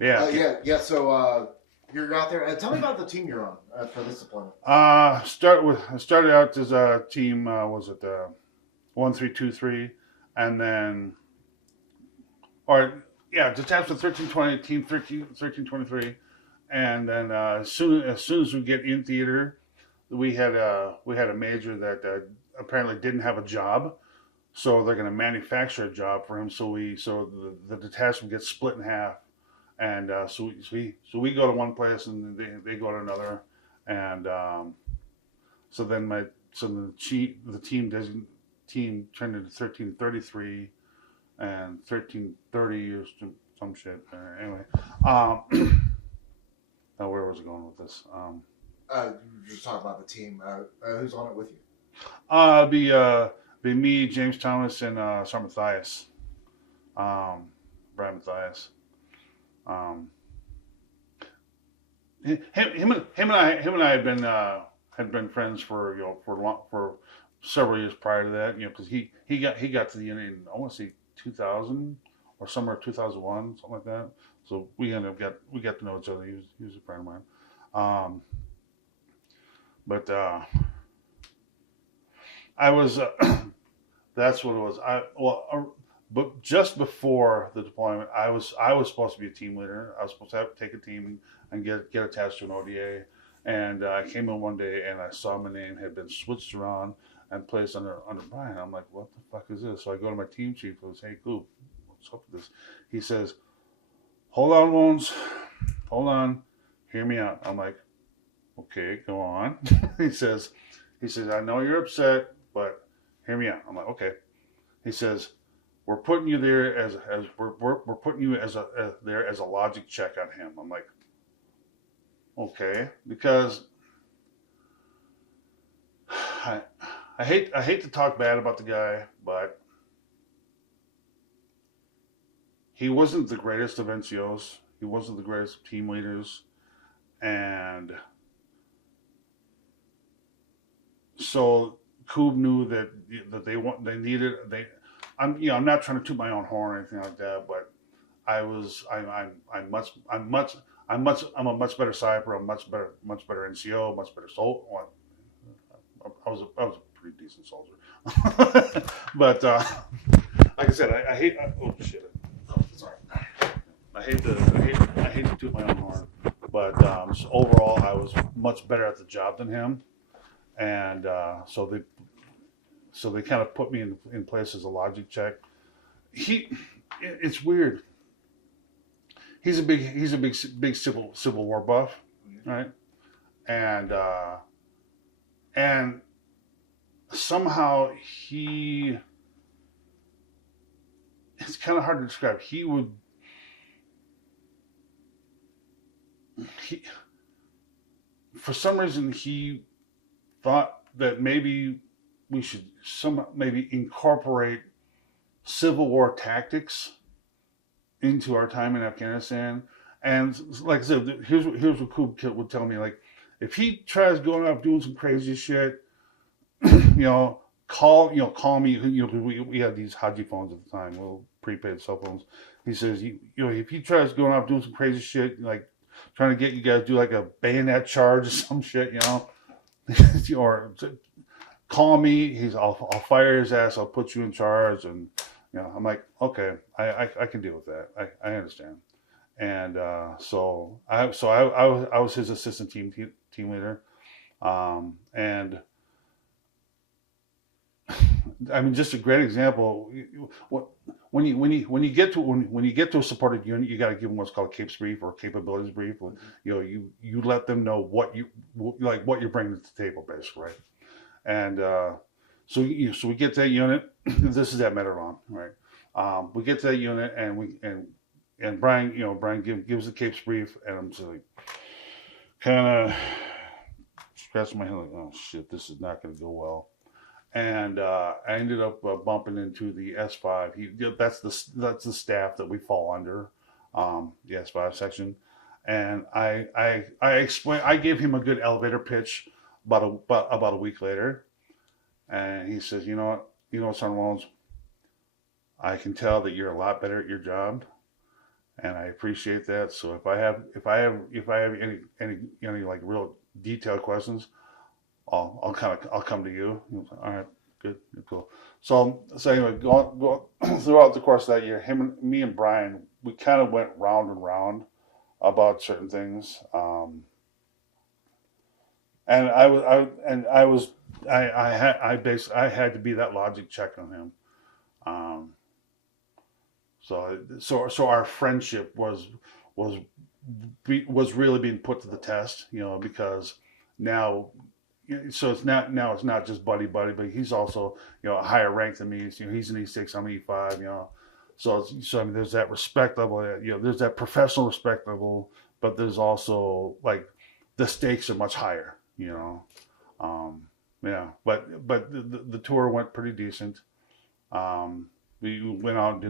yeah. So you're out there. Tell me about the team you're on for this deployment. I started out as a team. Was it 1323, and then, detached with 1320, team 1323, and then as soon as we get in theater, we had a major that apparently didn't have a job, so they're going to manufacture a job for him. So the detachment gets split in half, and so we go to one place and they go to another, and so the team turned into 1333 and 1330 or some shit. Anyway, now where was I going with this? Just talk about the team. Who's on it with you? Be me, James Thomas, and Sir Matthias, Brad Matthias. Him and I had been friends for several years prior to that, because he got to the unit in, I want to say 2000 or somewhere 2001, something like that. So we got to know each other. He was a friend of mine. But I was that's what it was. But just before the deployment, I was supposed to be a team leader. I was supposed to take a team and get attached to an ODA. And I came in one day and I saw my name had been switched around and placed under Brian. I'm like, what the fuck is this? So I go to my team chief and say, hey, Coop, what's up with this? He says, hold on, Wones. Hold on. Hear me out. I'm like, okay, go on. he says, I know you're upset, but hear me out. I'm like, okay. He says, we're putting you there as we're putting you there as a logic check on him. I'm like, okay, because I hate to talk bad about the guy, but he wasn't the greatest of NCOs. He wasn't the greatest of team leaders, and so Coob knew that I'm not trying to toot my own horn or anything like that, but I'm a much better cyber, a much better NCO, much better soldier. Well, I was a pretty decent soldier, but like I said, I hate. Oh shit! Oh, sorry. I hate to toot my own horn, but so overall, I was much better at the job than him, and so they kind of put me in place as a logic check. It's weird. He's a big Civil War buff, right? And somehow it's kind of hard to describe. For some reason he thought that maybe we should maybe incorporate Civil War tactics into our time in Afghanistan. And like I said, here's what Coop would tell me: like, if he tries going out doing some crazy shit, call me. We had these Haji phones at the time, little prepaid cell phones. He says, if he tries going out doing some crazy shit, like trying to get you guys to do like a bayonet charge or some shit, or call me. I'll fire his ass. I'll put you in charge. And I'm like, okay, I can deal with that. I understand. And so I was his assistant team leader, and I mean, just a great example. When you get to a supported unit, you got to give them what's called a CAPES brief or capabilities brief. You let them know what you're bringing to the table, basically, right? And so we get to that unit. This is at Meteron, right? We get to that unit, and Brian gives the CAPES brief, and I'm just like, kind of scratching my head like, oh shit, this is not going to go well. And I ended up bumping into the S5. That's the staff that we fall under, the S5 section. And I explained. I gave him a good elevator pitch about a week later, and he says, you know what, Sergeant Walls, I can tell that you're a lot better at your job, and I appreciate that. So if I have any like real detailed questions, I'll come to you. All right, good, cool. So anyway, go throughout the course of that year, me and Brian, we kind of went round and round about certain things. And I had to be that logic check on him. So our friendship was really being put to the test, because now. So it's not just buddy, but he's also a higher rank than me. He's an E6, I'm an E5. So I mean, there's that respect level. There's that professional respect level, but there's also like the stakes are much higher. Yeah. But the tour went pretty decent. We went out and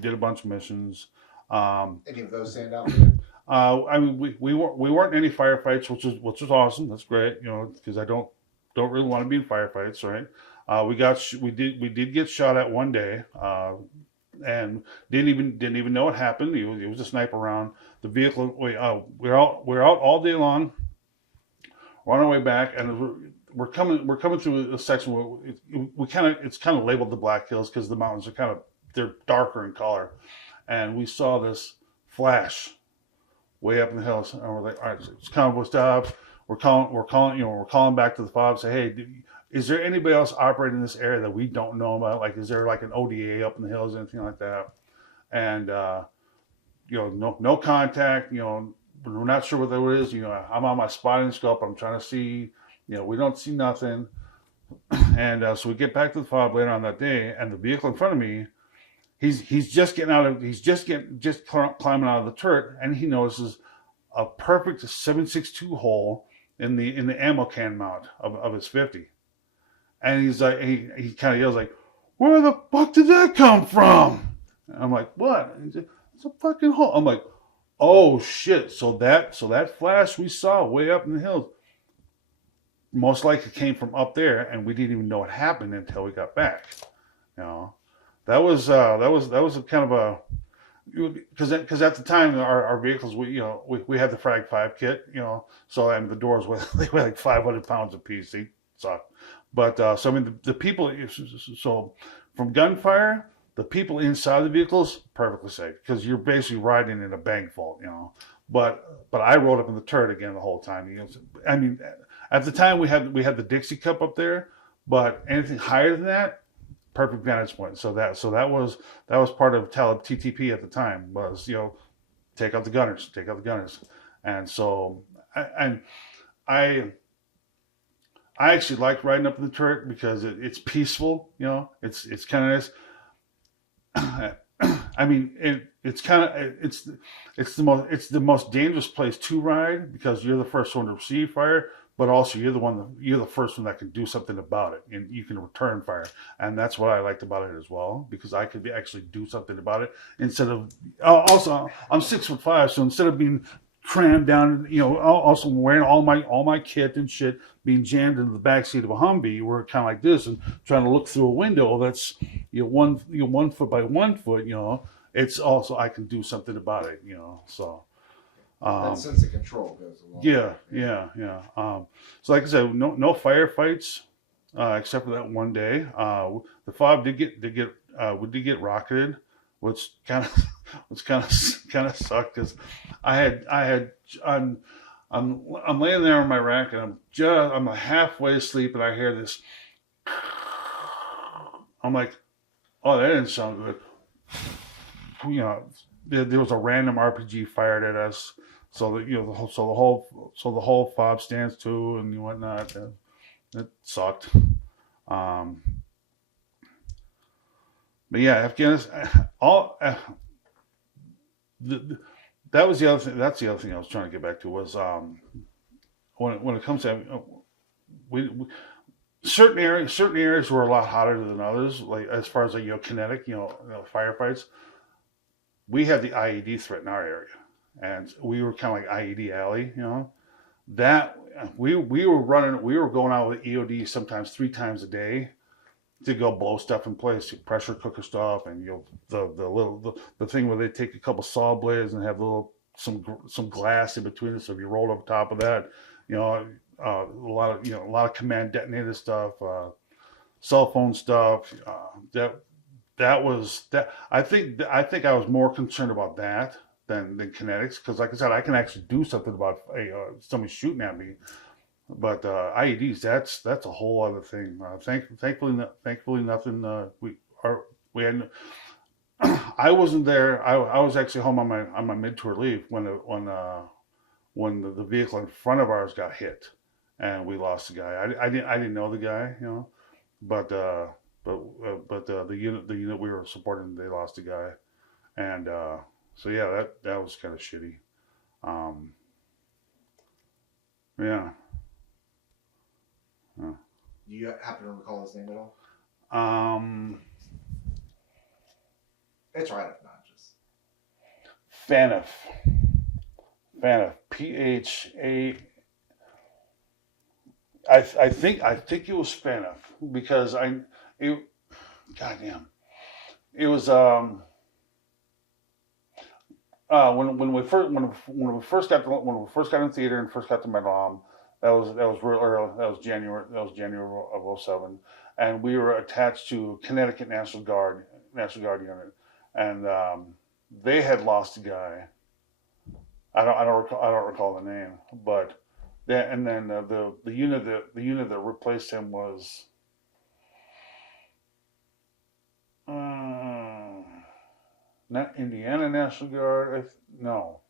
did a bunch of missions. Any of those stand out for you? I mean, we weren't in any firefights, which was awesome. That's great, because I don't really want to be in firefights, right? We did get shot at one day, and didn't even know what happened. It was a sniper round. The vehicle, we're out all day long. We're on our way back, and we're coming through a section where it's kind of labeled the Black Hills because the mountains are kind of they're darker in color, and we saw this flash way up in the hills, and we're like, all right, it's kind of what's up. We're calling back to the fob, say, hey, is there anybody else operating in this area that we don't know about? Like, is there like an ODA up in the hills, anything like that? And no contact. We're not sure what that is. I'm on my spotting scope. I'm trying to see. We don't see nothing. And so we get back to the fob later on that day, and the vehicle in front of me, he's just climbing out of the turret, and he notices a perfect 7.62 hole in the ammo can mount of his 50, and he's like, he kind of yells like, "Where the fuck did that come from?" And I'm like, "What?" And he's like, "It's a fucking hole." I'm like, "Oh shit!" So that flash we saw way up in the hills most likely came from up there, and we didn't even know it happened until we got back. That was a kind of a, because at the time our vehicles, we had the Frag 5 kit, so the doors were like 500 pounds a piece. They sucked. But so I mean the people, so from gunfire, the people inside the vehicles perfectly safe, because you're basically riding in a bank vault, But I rode up in the turret again the whole time. I mean, at the time we had the Dixie Cup up there, but anything higher than that, perfect vantage point. So that was part of Talib TTP at the time, was take out the gunners, and so I actually liked riding up in the turret because it's peaceful. It's kind of nice. I mean, it's the most dangerous place to ride, because you're the first one to receive fire, but also you're the first one that can do something about it, and you can return fire. And that's what I liked about it as well, because I could actually do something about it instead of, also I'm 6'5", so instead of being crammed down, also wearing all my kit and shit, being jammed into the backseat of a Humvee, we're kind of like this and trying to look through a window that's 1 foot by 1 foot. It's also, I can do something about it. So. That sense of control goes along. Yeah. So like I said, no firefights except for that one day. The fob did get rocketed, which kind of sucked, because I'm laying there on my rack, and I'm halfway asleep, and I hear this. I'm like, oh, that didn't sound good. There was a random RPG fired at us, so that the whole fob stands to and whatnot. It sucked. But yeah, Afghanistan. That was the other thing. That's the other thing I was trying to get back to, was when it comes to certain areas were a lot hotter than others. Like as far as kinetic, firefights. We had the IED threat in our area, and we were kind of like IED alley. That we were going out with EOD sometimes 3 times a day to go blow stuff in place, pressure cooker stuff, and the thing where they take a couple saw blades and have some glass in between it, so if you roll over top of that, a lot of command detonator stuff, cell phone stuff. That was that. I think I was more concerned about that than kinetics, because like I said, I can actually do something about somebody shooting at me. But IEDs, that's a whole other thing. Thankfully, nothing. We had. I wasn't there. I was actually home on my mid-tour leave when the vehicle in front of ours got hit, and we lost the guy. I didn't know the guy, but the unit we were supporting, they lost a guy, and so yeah, that was kind of shitty. Yeah. Do you happen to recall his name at all? It's right if not, just Phanaf. PHA. I think it was Phanaf, because goddamn, it was when we first got in theater and first got to Medlam. That was real early. That was January of 07, and we were attached to Connecticut National Guard. National Guard unit, and they had lost a guy. I don't recall the name, but that, and then the unit that replaced him was not Indiana National Guard. No,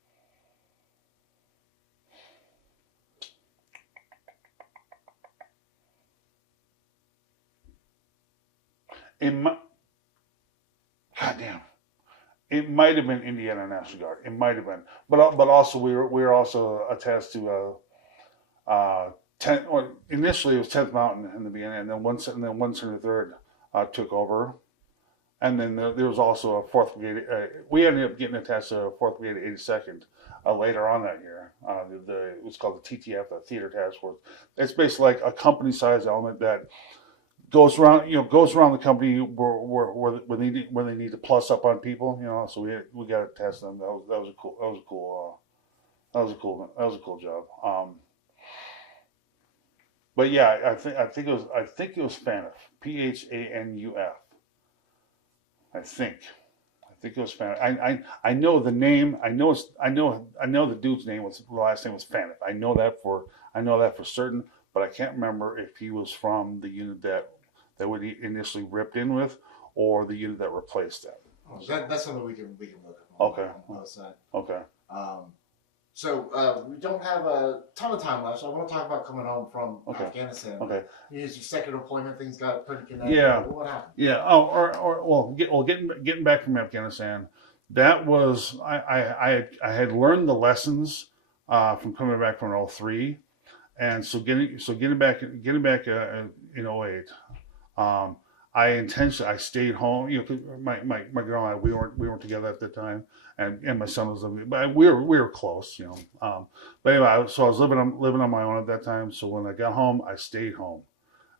it might. Goddamn. It might have been Indiana National Guard. It might have been, but also we were also attached to 10. Well, initially it was 10th Mountain in the beginning, and then 173rd took over, and then there was also a 4th Brigade. We ended up getting attached to 4th Brigade 82nd later on that year. It was called the TTF, the Theater Task Force. It's basically like a company-sized element that goes around the company where they need to plus up on people, so we got to test them. That was a cool job. But yeah, I think it was FANUF, PHANUF. I think it was FANUF. I know the name. I know the dude's name was, the last name was FANUF. I know that for certain, but I can't remember if he was from the unit that we initially ripped in with, or the unit that replaced that. Oh, that's something we can look at. Okay. On both sides. Okay. So we don't have a ton of time left, so I want to talk about coming home from Afghanistan. Okay. You used your second deployment, things got pretty connected. Yeah. What happened? Yeah. Oh, getting back from Afghanistan, that was I had learned the lessons from coming back from 03, and so getting back in 08. I stayed home. Cause my girl and I, we weren't together at the time, and my son was living, but we were close, But anyway, so I was living on my own at that time. So when I got home, I stayed home,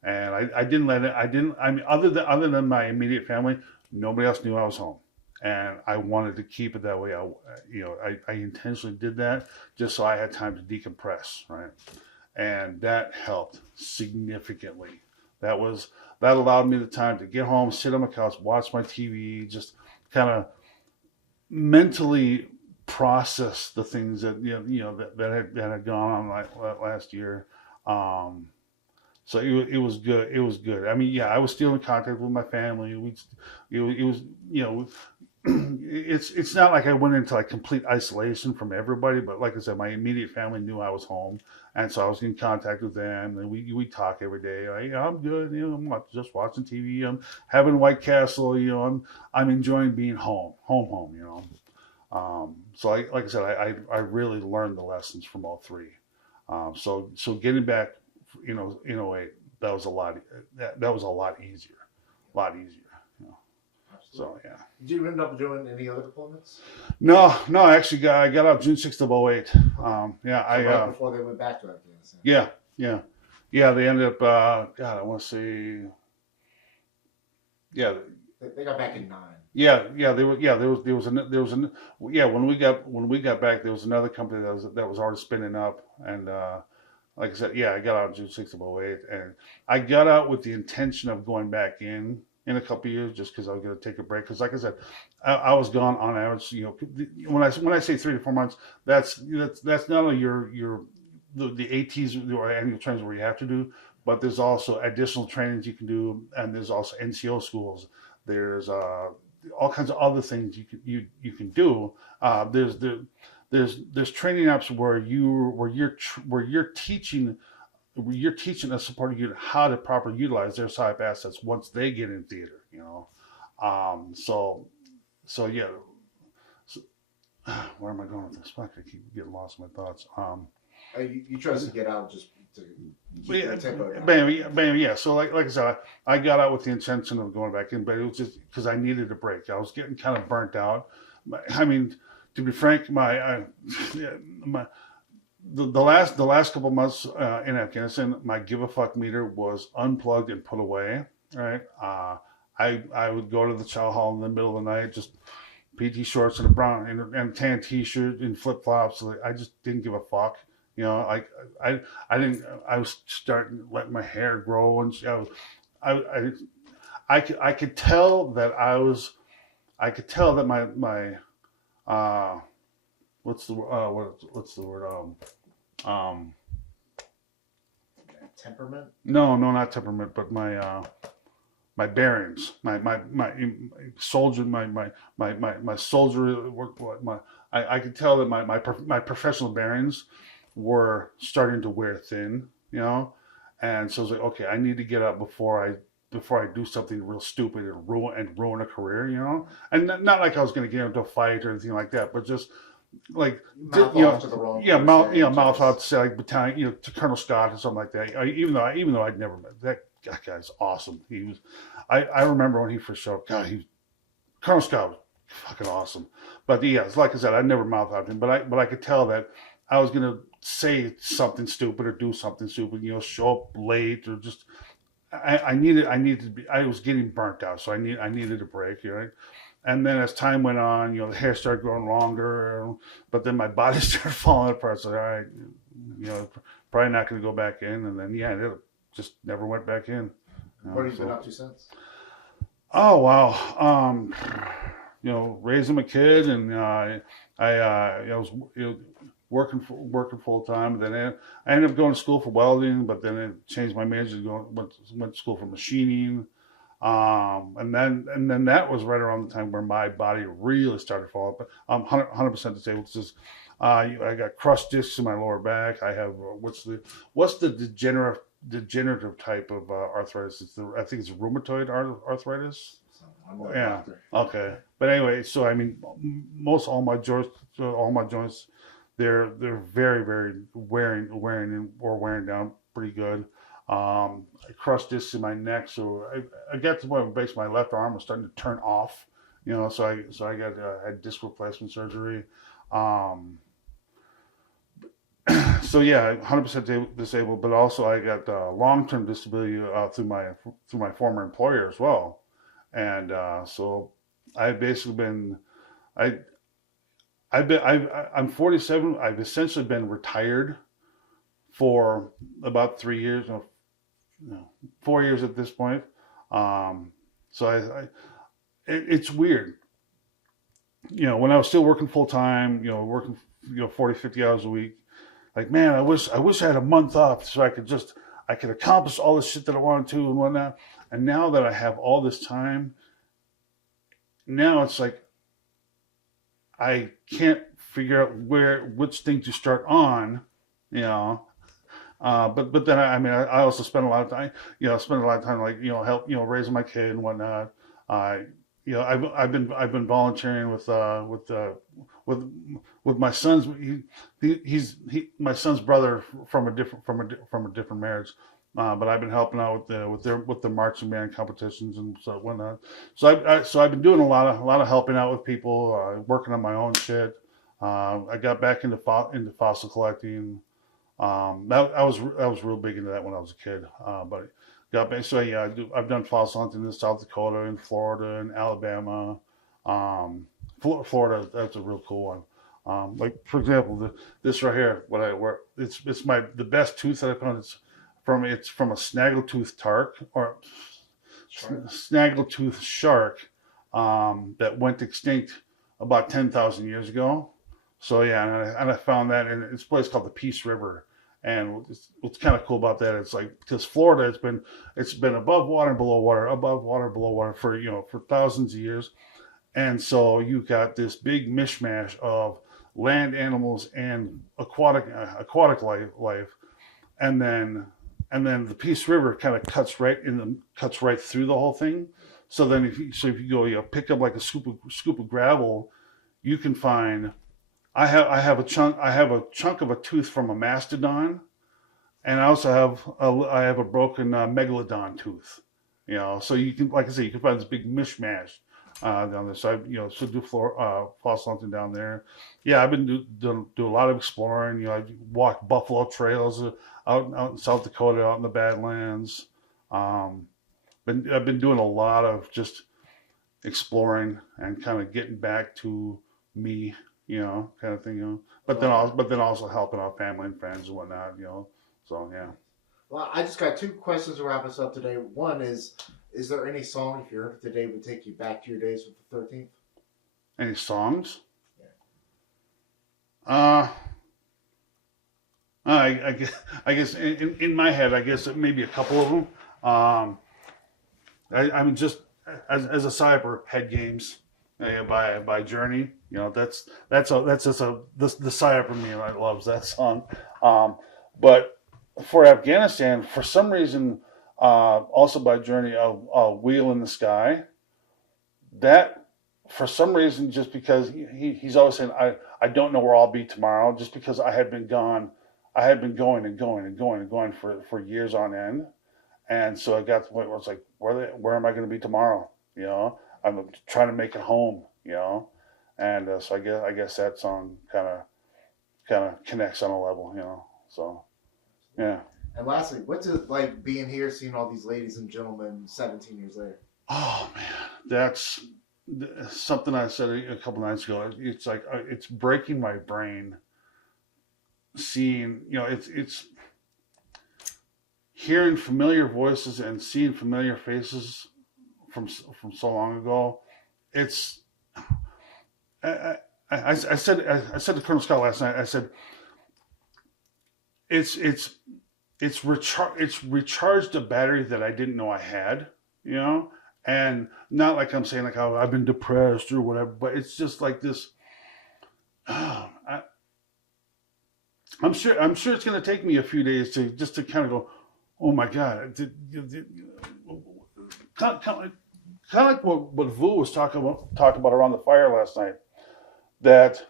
and I didn't let it. I mean, other than my immediate family, nobody else knew I was home, and I wanted to keep it that way. I intentionally did that just so I had time to decompress, right? And that helped significantly. That allowed me the time to get home, sit on my couch, watch my TV, just kind of mentally process the things that that had gone on last year. So it was good. It was good. I mean, yeah, I was still in contact with my family. It was it's not like I went into like complete isolation from everybody, but like I said, my immediate family knew I was home, and so I was in contact with them, and we talk every day. I'm good, I'm just watching TV, I'm having White Castle, I'm enjoying being home. So like I said, I really learned the lessons from all three. So getting back, in a way, that was a lot easier, So yeah. Did you end up doing any other deployments? No. Actually, I got out June 6th of 08. Right before they went back to Afghanistan. Yeah. They ended up. God, I want to say. Yeah. They got back in 9. Yeah. There was when we got back, there was another company that was already spinning up, and like I said, I got out June 6th of 08, and I got out with the intention of going back in a couple of years, just because I was going to take a break. Because like I said, I was gone on average. When I say 3 to 4 months, that's not only the ATs or annual trainings where you have to do, but there's also additional trainings you can do, and there's also NCO schools. There's all kinds of other things you can do. There's training apps where you're teaching a supporting unit how to properly utilize their SIP assets once they get in theater, So yeah. So, where am I going with this? Fuck, I keep getting lost in my thoughts. You chose to get out just to keep your tempo down. Bam. So like I said, I got out with the intention of going back in, but it was just because I needed a break. I was getting kind of burnt out. I mean, to be frank, the last couple months in Afghanistan, my give a fuck meter was unplugged and put away. Right, I would go to the chow hall in the middle of the night, just PT shorts and a brown and tan T-shirt and flip flops. I just didn't give a fuck. I didn't. I was starting to let my hair grow, and I could tell that my what's the word Temperament. no, not temperament, but my bearings, my soldier, my soldier, I could tell that my professional bearings were starting to wear thin, you know, and so I was like, okay, I need to get up before I do something real stupid and ruin a career, you know, and not like I was going to get into a fight or anything like that, but just like Mouth off to the wrong person, mouth out to just say like battalion, to Colonel Scott or something like that. Even though I'd never met that guy's awesome. He was, I remember when he first showed up. God, Colonel Scott was fucking awesome. But yeah, it's like I said, I never mouth out to him, but I could tell that I was gonna say something stupid or do something stupid. You know, show up late or just. I needed to be. I was getting burnt out, so I needed a break. You know, and then as time went on, you know, the hair started growing longer, but then my body started falling apart. So all right, you know, probably not going to go back in. And then yeah, it just never went back in. what have you been up to since? Oh wow, you know, raising a kid, and I was working full time. Then I ended up going to school for welding, but then I changed my major to went to school for machining. And then that was right around the time where my body really started falling. But I'm 100% disabled. It's just, I got crushed discs in my lower back. I have what's the degenerative type of arthritis? I think it's rheumatoid arthritis. Yeah. Okay. But anyway, so I mean, most all my joints, they're very very wearing down pretty good. I crushed discs in my neck, so I got to the point where basically my left arm was starting to turn off. You know, so I got had disc replacement surgery. So yeah, 100% disabled, but also I got long-term disability through my former employer as well, and so I've basically been I I'm 47. I've essentially been retired for about 3 years, no, 4 years at this point. So it's weird. You know, when I was still working full time, you know, working 40, 50 hours a week, like man, I wish I had a month off so I could accomplish all the shit that I wanted to and whatnot. And now that I have all this time, now it's like I can't figure out which thing to start on, you know. But then I also spend a lot of time, like help raising my kid and whatnot. I've been volunteering with my son's he's my son's brother from a different marriage. But I've been helping out with the marching band competitions and so whatnot. So I've been doing a lot of helping out with people, working on my own shit. I got back into fossil collecting. I was real big into that when I was a kid. But got back. So yeah, I've done fossil hunting in South Dakota, in Florida, in Alabama. Florida, that's a real cool one. Like for example, this right here, it's the best tooth that I found. It's from a snaggletooth snaggletooth shark that went extinct about 10,000 years ago. So yeah, and I found that in this place called the Peace River. And what's kind of cool about that, it's like because Florida, it's been above water, below water for thousands of years, and so you got this big mishmash of land animals and aquatic life, and then the Peace River kind of cuts right through the whole thing. So then if you go pick up like a scoop of gravel, you can find. I have a chunk of a tooth from a mastodon, and I also have a broken megalodon tooth. You know, so you can, like I say, you can find this big mishmash down there. So I do fossil hunting down there. Yeah, I've been do a lot of exploring. You know, I walked buffalo trails out in South Dakota, out in the Badlands. I've been doing a lot of just exploring and kind of getting back to me. You know, kind of thing, But then also helping out family and friends and whatnot, So yeah. Well, I just got two questions to wrap us up today. One is there any song, if you heard it today, would take you back to your days with the 13th? Any songs? Yeah. Uh, I guess in my head, I guess maybe a couple of them. I mean, just as a cyber head games by Journey. You know, that's just the cyber me and I loves that song. Um, but for Afghanistan, for some reason, also by Journey, Wheel in the Sky. That for some reason, just because he's always saying, I don't know where I'll be tomorrow, just because I had been gone, I had been going and going and going and going for years on end. And so I got to the point where it's like, where am I going to be tomorrow? You know, I'm trying to make it home, you know? And so I guess that song kind of connects on a level, you know? So, yeah. And lastly, what's it like being here, seeing all these ladies and gentlemen 17 years later? Oh man, that's something I said a couple nights ago. It's like it's breaking my brain seeing, you know, it's hearing familiar voices and seeing familiar faces from so long ago. It's I said to Colonel Scott last night. I said it's it's recharged a battery that I didn't know I had. You know, and not like I'm saying like, oh, I've been depressed or whatever, but it's just like this. Oh, I'm sure it's going to take me a few days to just to kind of go, oh my god, kind of like what Vu was talking about around the fire last night. That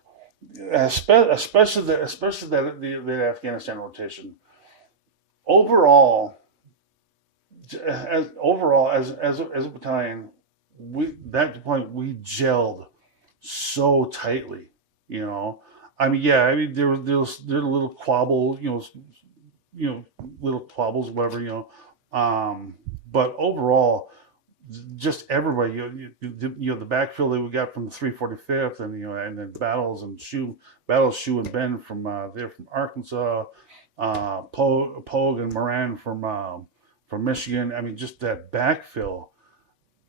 especially the Afghanistan rotation overall as a battalion, that deployment we gelled so tightly, you know. I mean, yeah, I mean there were little quabble, you know, little quabbles, whatever, you know. But overall, just everybody, you know, the backfill that we got from the 345th, and you know, and then battles Shu and Ben from they're from Arkansas, Pogue and Moran from Michigan. I mean, just that backfill,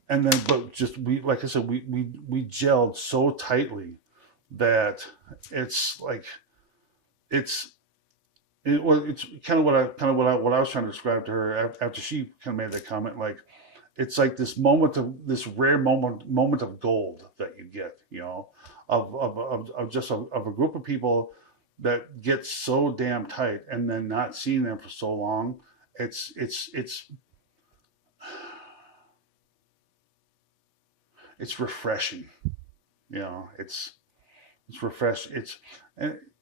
and then but just we like I said, we gelled so tightly that it's like it's it's kind of what I was trying to describe to her after she kind of made that comment. Like it's like this rare moment of gold that you get, you know, of just of a group of people that get so damn tight, and then not seeing them for so long. It's refreshing, you know. It's refreshing.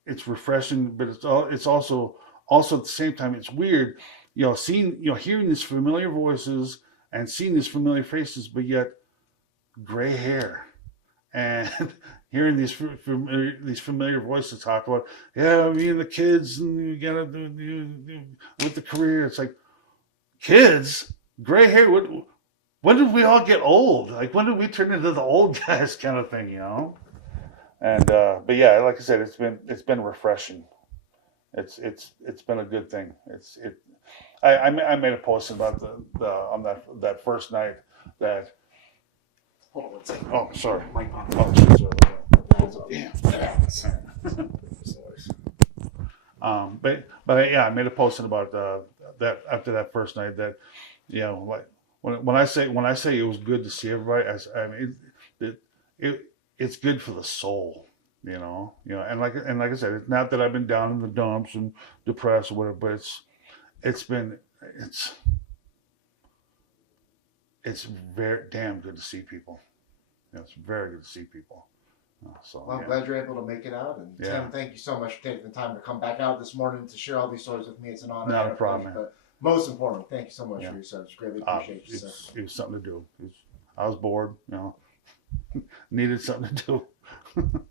It's refreshing, but it's also at the same time it's weird, you know, hearing these familiar voices and seeing these familiar faces, but yet gray hair and hearing these familiar voices talk about, yeah, me and the kids and you gotta do with the career. It's like kids, gray hair. When did we all get old? Like when did we turn into the old guys kind of thing, you know? And but yeah, like I said, it's been refreshing. It's been a good thing. I made a post about the on that first night that. Hold on one second. Oh, sorry. Mic on. Oh, shit, sorry. Damn. But yeah, I made a post about that after that first night that, you know, like when I say it was good to see everybody, I mean it's good for the soul, you know, and like I said, it's not that I've been down in the dumps and depressed or whatever, but it's very damn good to see people. You know, it's very good to see people. So Well, I'm yeah. glad you're able to make it out. And Yeah. Tim, thank you so much for taking the time to come back out this morning to share all these stories with me. It's an honor. Not and a problem, pleasure. man. But most importantly, thank you so much Yeah. for your service. Greatly appreciate you, sir. It was something to do. I was bored, you know, needed something to do.